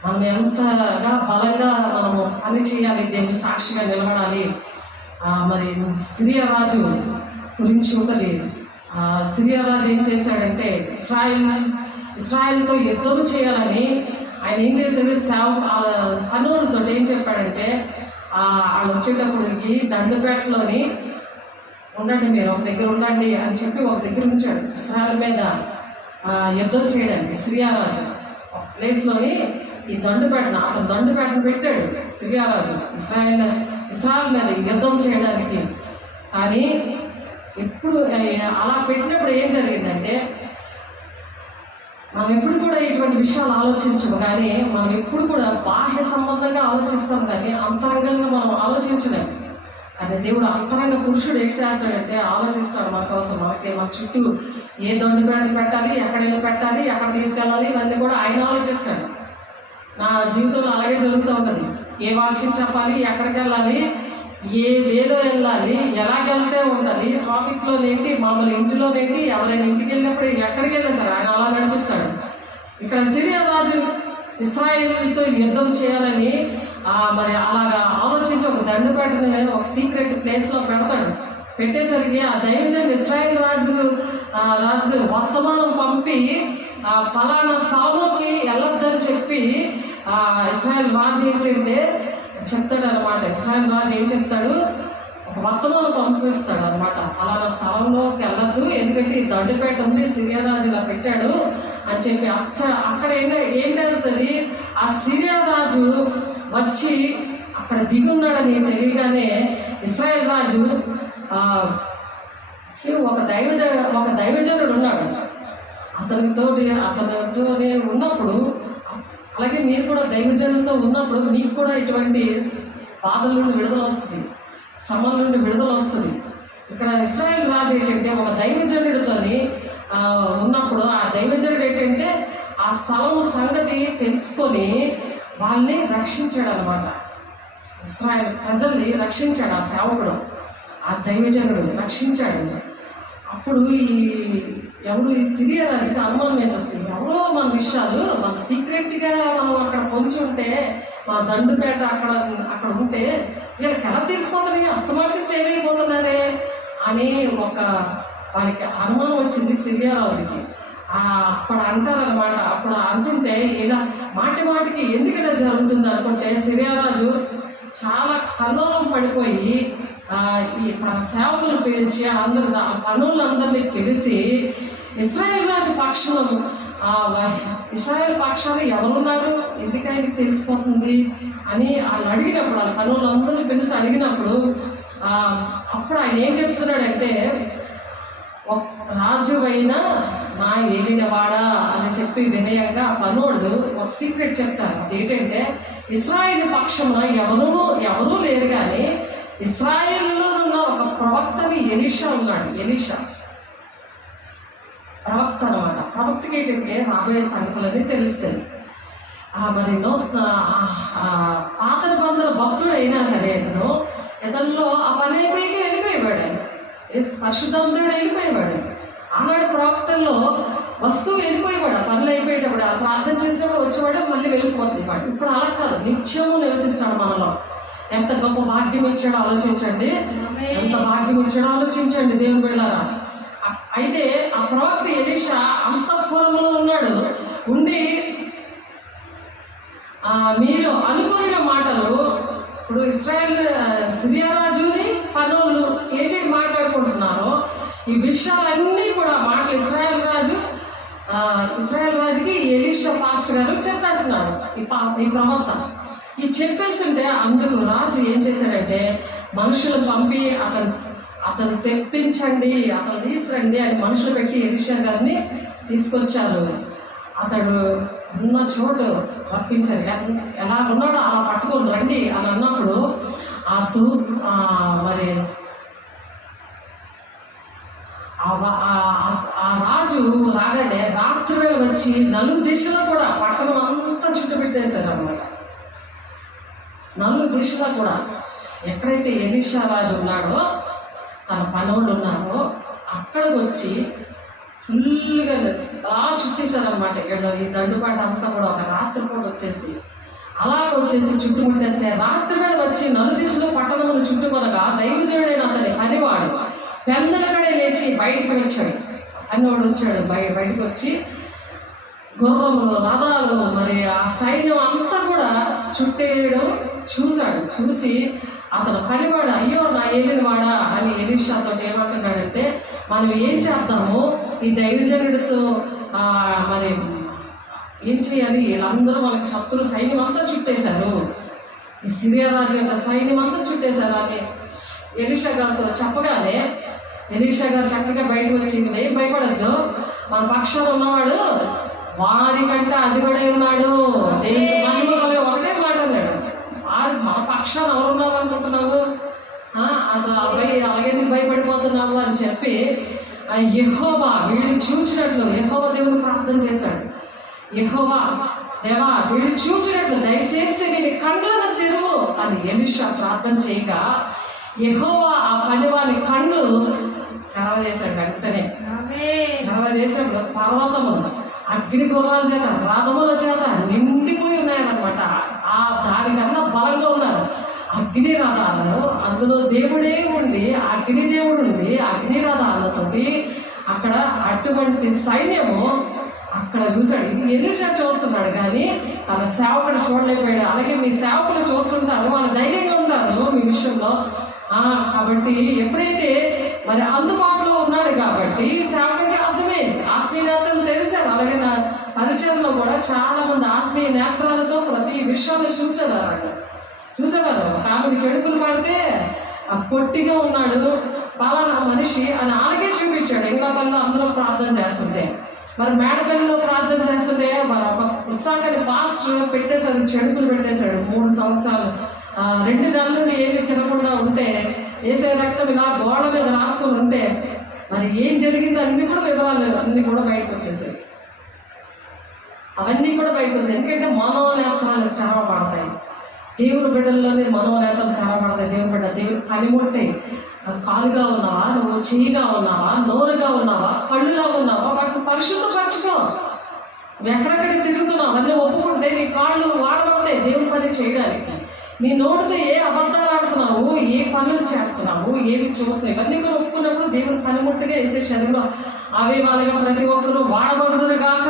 మనం ఎంతగా బలంగా మనము పని చేయాలి, దేవుని సాక్షిగా నిలబడాలి. మరి సిరియా రాజు గురించి ఉంటుంది. సిరియా రాజు ఏం చేశాడంటే ఇస్రాయేల్తో యుద్ధం చేయాలని ఆయన ఏం చేశాడు, పనులతో ఏం చెప్పాడంటే వాళ్ళు వచ్చేటప్పటికి దండుపేటలోని ఉండండి, మీరు ఒక దగ్గర ఉండండి అని చెప్పి ఒక దగ్గర ఉంచాడు. ఇస్రాయేల్ మీద యుద్ధం చేయడానికి సిరియా రాజు ఒక ప్లేస్లోని ఈ అతను దండుపేటను పెట్టాడు సిరియా రాజు ఇస్రాయేల్ మీద యుద్ధం చేయడానికి. కానీ ఎప్పుడు అలా పెట్టినప్పుడు ఏం జరిగిందంటే, మనం ఎప్పుడు కూడా ఇటువంటి విషయాలు ఆలోచించము, కానీ మనం ఎప్పుడు కూడా బాహ్య సంబంధంగా ఆలోచిస్తాం, కానీ అంతరంగంగా మనం ఆలోచించలేము. కానీ దేవుడు అంతరంగ పురుషుడు ఏం చేస్తాడంటే ఆలోచిస్తాడు మన కోసం. మన చుట్టూ ఏ దొండగాన్ని పెట్టాలి, ఎక్కడైనా పెట్టాలి, ఎక్కడ తీసుకెళ్ళాలి, ఇవన్నీ కూడా ఆయన ఆలోచిస్తాడు. నా జీవితంలో అలాగే జరుగుతూ ఉంటుంది. ఏ వాక్యం చెప్పాలి, ఎక్కడికి వెళ్ళాలి, ఏ వేలో వెళ్ళాలి, ఎలాగెళ్తే ఉంటుంది, ట్రాఫిక్లోనేంటి, మామూలు ఇంటిలోనేంటి, ఎవరైనా ఇంటికి వెళ్ళినప్పుడు ఎక్కడికి వెళ్ళినా సరే ఆయన అలా నడిపిస్తాడు. ఇక్కడ సిరియా రాజు ఇస్రాయేలుతో యుద్ధం చేయాలని మరి అలాగా ఆలోచించి ఒక దండుపేటని ఒక సీక్రెట్ ప్లేస్లో పెడతాడు. పెట్టేసరికి ఆ దైవజన్ ఇస్రాయేల్ రాజు వర్తమానం పంపి ఫలానా స్థలంలోకి వెళ్ళొద్దని చెప్పి ఇస్రాయేల్ రాజు ఏంటంటే చెప్తాడు అనమాట. ఇస్రాయేల్ రాజు ఏం చెప్తాడు, ఒక వర్తమానం పంపిస్తాడు అనమాట. ఫలానా స్థలంలోకి వెళ్ళద్దు, ఎందుకంటే ఈ దండుపేట ఉంది, సిరియా రాజు ఇలా పెట్టాడు అని చెప్పి అక్కడ ఏం జరుగుతుంది, ఆ సిరియా రాజు వచ్చి అక్కడ దిగున్నాడని తెలియగానే ఇస్రాయేల్ రాజు ఒక దైవజనుడు ఉన్నాడు, అతనితోనే ఉన్నప్పుడు, అలాగే మీరు కూడా దైవజనులతో ఉన్నప్పుడు మీకు కూడా ఇటువంటి బాధల నుండి విడుదల వస్తుంది, శ్రమల నుండి విడుదల వస్తుంది. ఇక్కడ ఇస్రాయేల్ రాజు ఏంటంటే ఒక దైవజనుడితోని ఉన్నప్పుడు ఆ దైవజనుడు ఏంటంటే ఆ స్థలం సంగతి తెలుసుకొని వాళ్ళని రక్షించాడు అనమాట. ఇస్రాయేల్ ప్రజల్ని రక్షించాడు ఆ సేవకుడు, ఆ దైవజనుడు రక్షించాడు. అప్పుడు ఈ సిరియా రాజుకి అనుమానం వేసేస్తుంది, ఎవరో మన విషయాలు మన సీక్రెట్గా మనం అక్కడ పొంచి ఉంటే, మన దండుపేట అక్కడ ఉంటే వీళ్ళకి ఎలా తెలిసిపోతున్నాయి, అస్తమాటికి సేవ్ అయిపోతున్నారే అని వాడికి అనుమానం వచ్చింది సిరియా రాజుకి. అప్పుడు అంటారనమాట. అప్పుడు అంటుంటే ఇలా మాటికి ఎందుకు ఇలా జరుగుతుంది అనుకుంటే సిరియా రాజు చాలా కల్లోలం పడిపోయి తన సేవకులను పిలిచి పనులందరినీ పిలిచి ఇస్రాయేల్ రాజు ఇస్రాయేల్ పక్షాలు ఎవరున్నారు, ఎందుకు ఆయనకి తెలిసిపోతుంది అని వాళ్ళు అడిగినప్పుడు, వాళ్ళ పనులందరినీ పిలిచి అడిగినప్పుడు అప్పుడు ఆయన ఏం చెప్తున్నాడంటే, రాజువైనా నా ఏలినవాడా అని చెప్పి వినయంగా పనోళ్ళు ఒక సీక్రెట్ చెప్తారు. ఏంటంటే ఇస్రాయేల్ పక్షంలో ఎవరూ లేరు, కానీ ఇస్రాయేల్లో ఉన్న ఒక ప్రవక్తని ఎలీషా ఉన్నాడు. ఎలీషా ప్రవక్త అనమాట. ప్రవక్తకి ఏంటంటే రాబోయే సంగతులని తెలుస్తుంది. మరి పాత నిబంధన భక్తుడైనా సరే ఇతనిలో ఆ పని అయిపోయి వెళ్ళిపోయేవాడు, పరిశుద్ధంతుడు వెళ్ళిపోయేవాడు. ఆనాడు ప్రవక్తల్లో వస్తువు వెళ్ళిపోయేవాడు, ఆ పనులు అయిపోయేటప్పుడు ఆ ప్రార్థన చేసినప్పుడు వచ్చేవాడు, మళ్ళీ వెళ్ళిపోతుంది వాడు. ఇప్పుడు అలా కాదు, నిత్యము నివసిస్తాడు మనలో. ఎంత గొప్ప భాగ్యం ఇచ్చాడో ఆలోచించండి, ఎంత భాగ్యం ఇచ్చాడో ఆలోచించండి దేవుని బిడ్డలారా. అయితే ఆ ప్రవక్త ఎలీషా అంతఃపురంలో ఉన్నాడు. ఉండి మీరు అనుకోని మాటలు, ఇప్పుడు సిరియా రాజుని పనోళ్ళు ఏంటి మాట్లాడుకుంటున్నారో ఈ విషయాలన్నీ కూడా మాటలు ఇస్రాయేల్ రాజుకి ఎలీషా పాస్టర్ గారు చెప్పేస్తున్నారు. ఈ ప్రవక్త ఇది చెప్పేస్తుంటే అందుకు రాజు ఏం చేశాడంటే మనుషులు పంపి అతను తెప్పించండి, అతను తీసురండి అని మనుషులు పెట్టి ఎలీషా గారిని తీసుకొచ్చారు. అతడు ఉన్న చోటు రప్పించారు. ఎలా ఉన్నాడో అలా పట్టుకొని రండి అని అన్నప్పుడు మరి ఆ రాజు రాగానే రాత్రి వేళ వచ్చి నలుగు దిశలో కూడా పట్టణం అంతా చుట్టుపెట్టేశారు అన్నమాట. నలుగు దిశలో కూడా ఎక్కడైతే ఎలీషా రాజు ఉన్నాడో, తన పనోళ్ళు ఉన్నారో అక్కడికి వచ్చి ఫుల్గా అలా చుట్టేశారనమాట. ఇక్కడ ఈ దండుపాట అంతా కూడా ఒక రాత్రిపూట వచ్చేసి అలాగ వచ్చేసి చుట్టుముట్టేస్తే రాత్రి వేళ వచ్చి నలుదిశలో పట్టణములు చుట్టుకొనగా దైవజనుడైన అతని పనివాడు పెందలకడే లేచి బయటికి వచ్చాడు. అన్నవాడు వచ్చాడు బయటకు వచ్చి గుర్రములు రథాలు మరి ఆ సైన్యం అంతా కూడా చుట్టేయడం చూశాడు. చూసి అతను పనివాడు అయ్యో నా ఏలినవాడా అని ఎలీషాతో ఏమంటున్నాడంటే మనం ఏం చేద్దాము ఈ దైవజనుడితో మరి ఏం చేయాలి, వీళ్ళందరూ మనకి శత్రు సైన్యం అంతా చుట్టేశారు, ఈ సిరియా రాజు యొక్క సైన్యం అంతా చుట్టేశారు అని ఎలీషా గారితో చెప్పగానే ఎలీషా గారు చక్కగా బయటకు వచ్చి ఏం భయపడద్దు, మన పక్షాన ఉన్నవాడు వారి కంటే అధికుడై ఉన్నాడు, దేవుడి మహిమలో ఒకటే మాట అన్నాడు. మన పక్షాన ఎవరున్నారు అనుకుంటున్నావు, అసలు అలాగేందుకు భయపడిపోతున్నావు అని చెప్పి యెహోవా వీడిని చూచినట్లు యెహోవా దేవుడు ప్రార్థన చేశాడు. యెహోవా దేవా వీడు చూచినట్లు దయచేసి వీడి కండ్లను తెరువు అని ఎలీషా ప్రార్థన చేయగా యెహోవా ఆ పనివాని కళ్ళు తెరవజేశాడు. వెంటనే తెరవజేశాడు. పర్వతములు అగ్ని గుర్రాల చేత రథముల చేత నిండిపోయి ఉన్నాయన్నమాట. ఆ దానికన్నా బలంగా ఉన్నారు అగ్ని రథాలను. అందులో దేవుడే ఉండి అగ్ని దేవుడు ఉండి అగ్ని రథాలతోటి అక్కడ అటువంటి సైన్యము అక్కడ చూశాడు. ఇది ఎలీషా చూస్తున్నాడు కానీ తన సేవకుడు చూడలేకపోయాడు. అలాగే మీ సేవకులు చూస్తుంటారు, వాళ్ళు ధైర్యంగా ఉంటారు మీ విషయంలో. కాబట్టి ఎప్పుడైతే మరి అందుబాటులో ఉన్నాడు కాబట్టి సేవకుడికి అర్థమైంది, ఆత్మీయ నేత్రం తెలిసాడు. అలాగే నా పరిచయంలో కూడా చాలా మంది ఆత్మీయ నేత్రాలతో ప్రతి విషయాన్ని చూసేవారు. ఆమెకి చెడుకులు పడితే పొట్టిగా ఉన్నాడు పలానా మనిషి అని అలాగే చూపించాడు. ఇంకా కన్నా అందరూ ప్రార్థన చేస్తుంటే మరి మేడపల్లిలో ప్రార్థన చేస్తుంటే మరి ఒక పుస్తకాన్ని పాస్టర్ పెట్టేశాడు, చెడుకులు పెట్టేశాడు. 3 సంవత్సరాలు 2 నెలల నుండి ఏమి తినకుండా ఉంటే వేసే రక్తం ఇలా గోడ మీద రాసుకొని ఉంటే మరి ఏం జరిగిందో అన్ని కూడా వివరాలు అన్నీ కూడా బయటకు వచ్చేసాయి. అవన్నీ కూడా బయటకు వచ్చాయి. ఎందుకంటే మనోనేత్రాలు తెరవబడతాయి. దేవుని బిడ్డల్లోనే మనోనేత్రాలు తెరవబడతాయి. దేవుని బిడ్డ దేవుని పనిముట్టే. కాలుగా ఉన్నావా, నువ్వు చెయ్యిగా ఉన్నావా, నోరుగా ఉన్నావా, కళ్ళుగా ఉన్నావా, వాటిని పరిశుద్ధపరచుకో. నువ్వు ఎక్కడెక్కడికి తిరుగుతున్నావు అన్నీ ఒప్పుకుంటే నీ కాళ్ళు వాడబడతాయి దేవుని పని చేయడానికి. నీ నోటితో ఏ అబద్ధాలు ఆడుతున్నావు, ఏ పనులు చేస్తున్నావు, ఏమి చూస్తున్నావు, ఇవన్నీ కూడా ఒప్పుకున్నప్పుడు దేవుని పనిముట్టుగా వేసే శరీరంలో అవయవాలుగా ప్రతి ఒక్కరూ వాడబడుదురు గాక.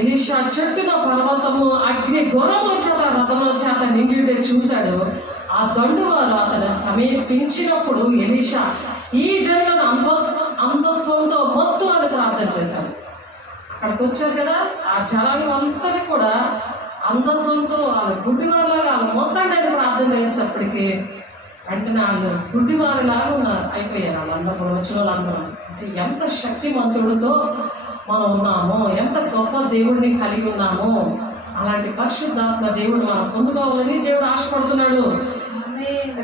ఎలీషా చెట్టున పర్వతము అగ్ని గుర్రముల చేత రథముల చేత నిండితే చూశాడు. ఆ దండువారు అతను సమీపించినప్పుడు ఎలీషా ఈ జనులను అంధత్వంతో మొత్తు అని ప్రార్థన చేశాడు. అక్కడికి వచ్చారు కదా, ఆ జనాలు అంతని కూడా అంధత్వంతో వాళ్ళు గుడ్డివారిలాగా వాళ్ళు మొత్తాన్ని ఆయన ప్రార్థన చేసేటప్పటికి వెంటనే వాళ్ళు గుడ్డివారిలాగా అయిపోయారు. వాళ్ళందరూ వచ్చిన వాళ్ళందరూ ఎంత శక్తిమంతుడితో మనం ఉన్నామో, ఎంత గొప్ప దేవుడిని కలిగి ఉన్నామో, అలాంటి పరిశుద్ధాత్మ దేవుడు మనం పొందుకోవాలని దేవుడు ఆశపడుతున్నాడు.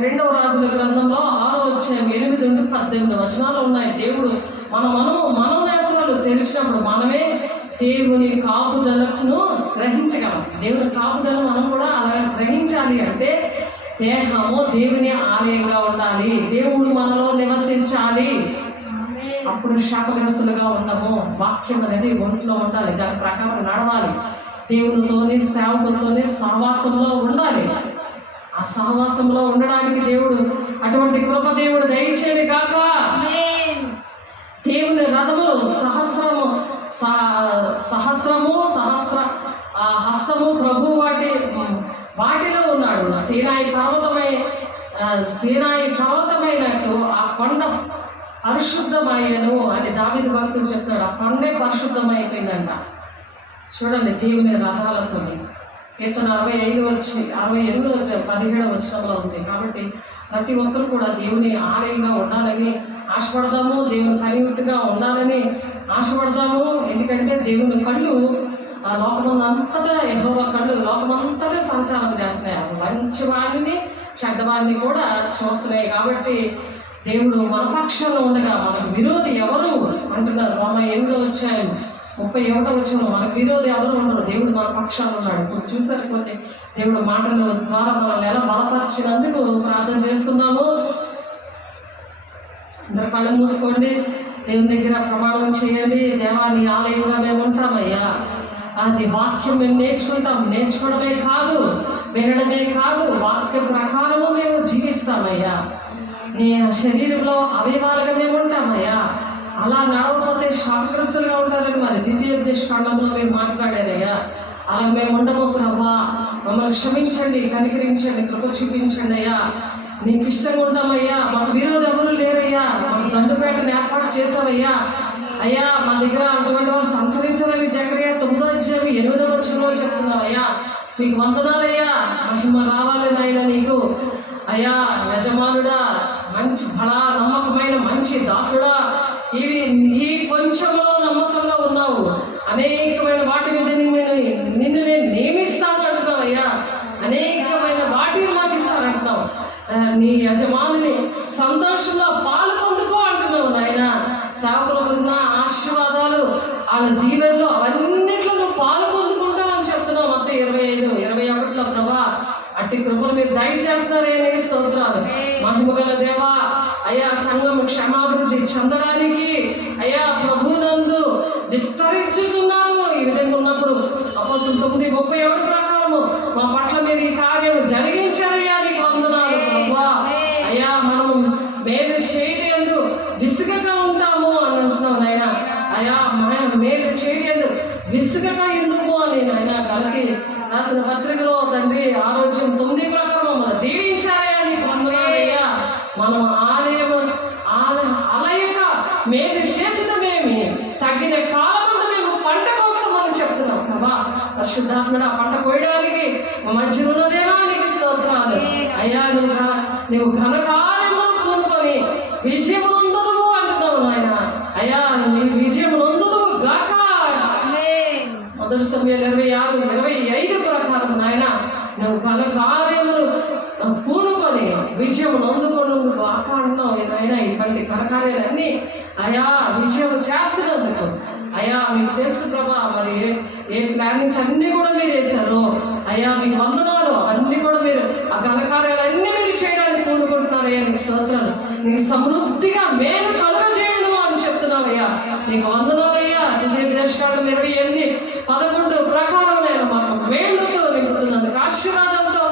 2వ రాజుల గ్రంథంలో 6వ అధ్యాయం 8 నుండి 18 వచనాలు ఉన్నాయి. దేవుడు మనోనేత్రాలు తెరిచినప్పుడు మనమే దేవుని కాపుదలను గ్రహించగలం. దేవుని కాపుదలను మనం కూడా అలా గ్రహించాలి అంటే దేహము దేవుని ఆలయంగా ఉండాలి, దేవుడు మనలో నివసించాలి. అప్పుడు శాపగ్రస్తులుగా ఉండము. వాక్యం అనేది ఒంట్లో ఉండాలి, దాని ప్రకారం నడవాలి, దేవునితోని సేవకులతోని సహవాసంలో ఉండాలి. ఆ సహవాసంలో ఉండడానికి దేవుడు అటువంటి కృప దేవుడు దయచేయని కాక. దేవుని రథములు సహస్రము సహస్ర హస్తము ప్రభు వాటిలో ఉన్నాడు. సీనాయి పర్వతమైనట్టు ఆ కొండ పరిశుద్ధమయ్యను అని దావీదు భక్తుడు చెప్తాడు. ఆ కొండే పరిశుద్ధమైపోయిందంట. చూడండి దేవుని రథాలతో. కీర్తన 17వ వచనంలో ఉంది. కాబట్టి ప్రతి ఒక్కరు కూడా దేవుని ఆలయంగా ఉండాలని ఆశపడదాము, దేవుని పనిముట్టుగా ఉండాలని ఆశపడదాము. ఎందుకంటే దేవుని కళ్ళు లోకమంతగా యెహోవా కళ్ళు లోకమంతగా సంచారం చేస్తున్నాయి. మంచి వారిని చెడ్డవారిని కూడా చూస్తున్నాయి. కాబట్టి దేవుడు మన పక్షంలో ఉండగా మనకు విరోధి ఎవరు అంటున్నారు. రోమా 8వ అధ్యాయం 31వ వచనంలో మనకు విరోధి ఎవరు ఉండరు, దేవుడు మన పక్షాలు ఉన్నాడు. ఇప్పుడు చూసారు కొన్ని దేవుడు మాటల ద్వారా మనల్ని ఎలా బలపరిచినందుకు ప్రార్థన చేసుకుందాము. అందరు కళ్ళు మూసుకోండి. దేవుని దగ్గర ప్రమాణం చేయండి. దేవా నీ ఆలయంగా మేము ఉంటామయ్యా. అది వాక్యం మేము నేర్చుకుంటాం. నేర్చుకోవడమే కాదు, వినడమే కాదు, వాక్య ప్రకారము మేము జీవిస్తామయ్యా. నీ శరీరంలో అవయవాలుగా మేము ఉంటామయ్యా. అలా నడవకపోతే శాపగ్రస్తులుగా ఉంటారని మరి ద్వితీయోపదేశ కాండంలో మీరు మాట్లాడారయ్యా. అలా మేము ఉండము ప్రభా. మమ్మల్ని క్షమించండి, కనికరించండి, కృప చూపించండి అయ్యా. నీకు ఇష్టంగా ఉంటామయ్యా. మాకు విరోధం ఎవరు లేరయ్యా. మాకు దండుపేటను ఏర్పాటు చేసావయ్యా. అయ్యా మా దగ్గర అటువంటి వారు సంచరించాలని జకర్యా 9:8 చెప్తున్నావయ్యా. మీకు వందనాలయ్యా. మహిమ రావాలి నాయన నీకు. అయ్యా యజమానుడా, మంచి బలా నమ్మకమైన మంచి దాసుడా, ఈ కొంచెంలో నమ్మకంగా ఉన్నావు. అనేకమైన వాటి మీద నిన్ను నేను నియమిస్తాను అంటున్నావు అయ్యా. అనేకమైన వాటిని మాకు ఇస్తానంటున్నావు. నీ యజమానుని సంతోషంలో పాలు పొందుకో అంటున్నావు నాయన. సేవకులకు ఉన్న ఆశీర్వాదాలు, వాళ్ళ దీవెనలు అవన్నిట్లో నువ్వు పాలు పొందుకుంటావని చెప్తున్నావు. మొత్తం 25:21 ప్రభా. అట్టి కృపలు మీరు దయచేస్తున్నారే స్తోత్రాలు. మహిమగల దేవా అయ్యా, సంఘం క్షమాభివృద్ధి చెందడానికి అయ్యా ప్రభునందు విస్తరించుచున్నారు. ఈ విధంగా ఉన్నప్పుడు అపోస్తలుల 9:31 ప్రకారము మా పట్ల మీరు ఈ కార్యం జరిగించారయ్యా. నీకు వందనాలు ప్రభా. అయ్యా మనము మేలు చేయలేదు విసుగగా ఉంటాము అని అంటున్నావు నాయన. అయ్యా మేలు చేయలేదు విసుగగా ఎందుకు అని నాయన గలతీ రాసిన పత్రికలో తండ్రి 6:9 ప్రకారం మమ్మల్ని దీవించారయ్యా. నీకు వందనాలయ్యా. మనం అలయక మేము చేసినమేమి తగిన కాలమందు మేము పంట కోస్తామని చెప్తున్నాం ప్రభా. పరిశుద్ధాత్ముడు ఆ పంట కోయడానికి మా మధ్య ఉన్నదేమా నీకు స్తోత్రాలు అయ్యా. నువ్వు ఘనకార్యములు పూనుకొని విజయం నొందుదువు అంటున్నావు నాయన. అయ్యా నీ విజయం నొందుదువు గాక. మొదటి సమయాలు 26:25 ప్రకారం నాయన నువ్వు ఘనకార్యములు పూనుకొని విజయం నొందుకొని గాక అంటున్నావు నాయన. ఇటువంటి ఘనకార్యాలన్నీ అయా విజయం చేస్తున్నందుకు అయ్యా మీకు తెలుసు ప్రభా. మరి ఏ ప్లానింగ్స్ అన్నీ కూడా మీరు వేశారు అయ్యా. మీకు వందనాలు. అన్నీ కూడా మీరు ఆ ఘనకార్యాలన్నీ మీరు చేయడానికి పూనుకుంటున్నారు అయ్యా. నీకు స్తోత్రాలు. నీకు సమృద్ధిగా మేలు కలుగజేయను అని చెప్తున్నావు అయ్యా. నీకు వందనాలు అయ్యా. 28:11 ప్రకారం నేను మాకు మేలుతో నింపుతున్నందుకు, ఆశీర్వాదంతో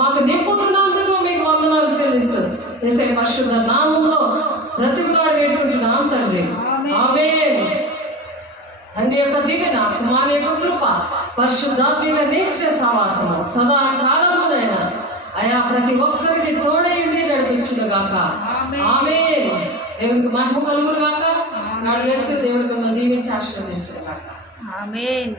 మాకు నింపుతున్నందుకు మీకు వందనాలు చెల్లిస్తుంది. చేసే పరిశుద్ధ నామంలో బ్రతికులాడు వేడుకుంటున్నాం తండ్రి. ఆమేన్. తండ్రి యొక్క దీవెన, కుమారుని యొక్క కృప, పరిశుద్ధాత్మ నిత్య సహవాసము సదాకాలమునైనా అయా ప్రతి ఒక్కరికి తోడైండి నడిపించును గాక. ఆమేన్. దేవునికి మహిమ కలుగును గాక. God bless you. దేవుడికి దీవించి ఆశీర్వదించును గాక. ఆమేన్.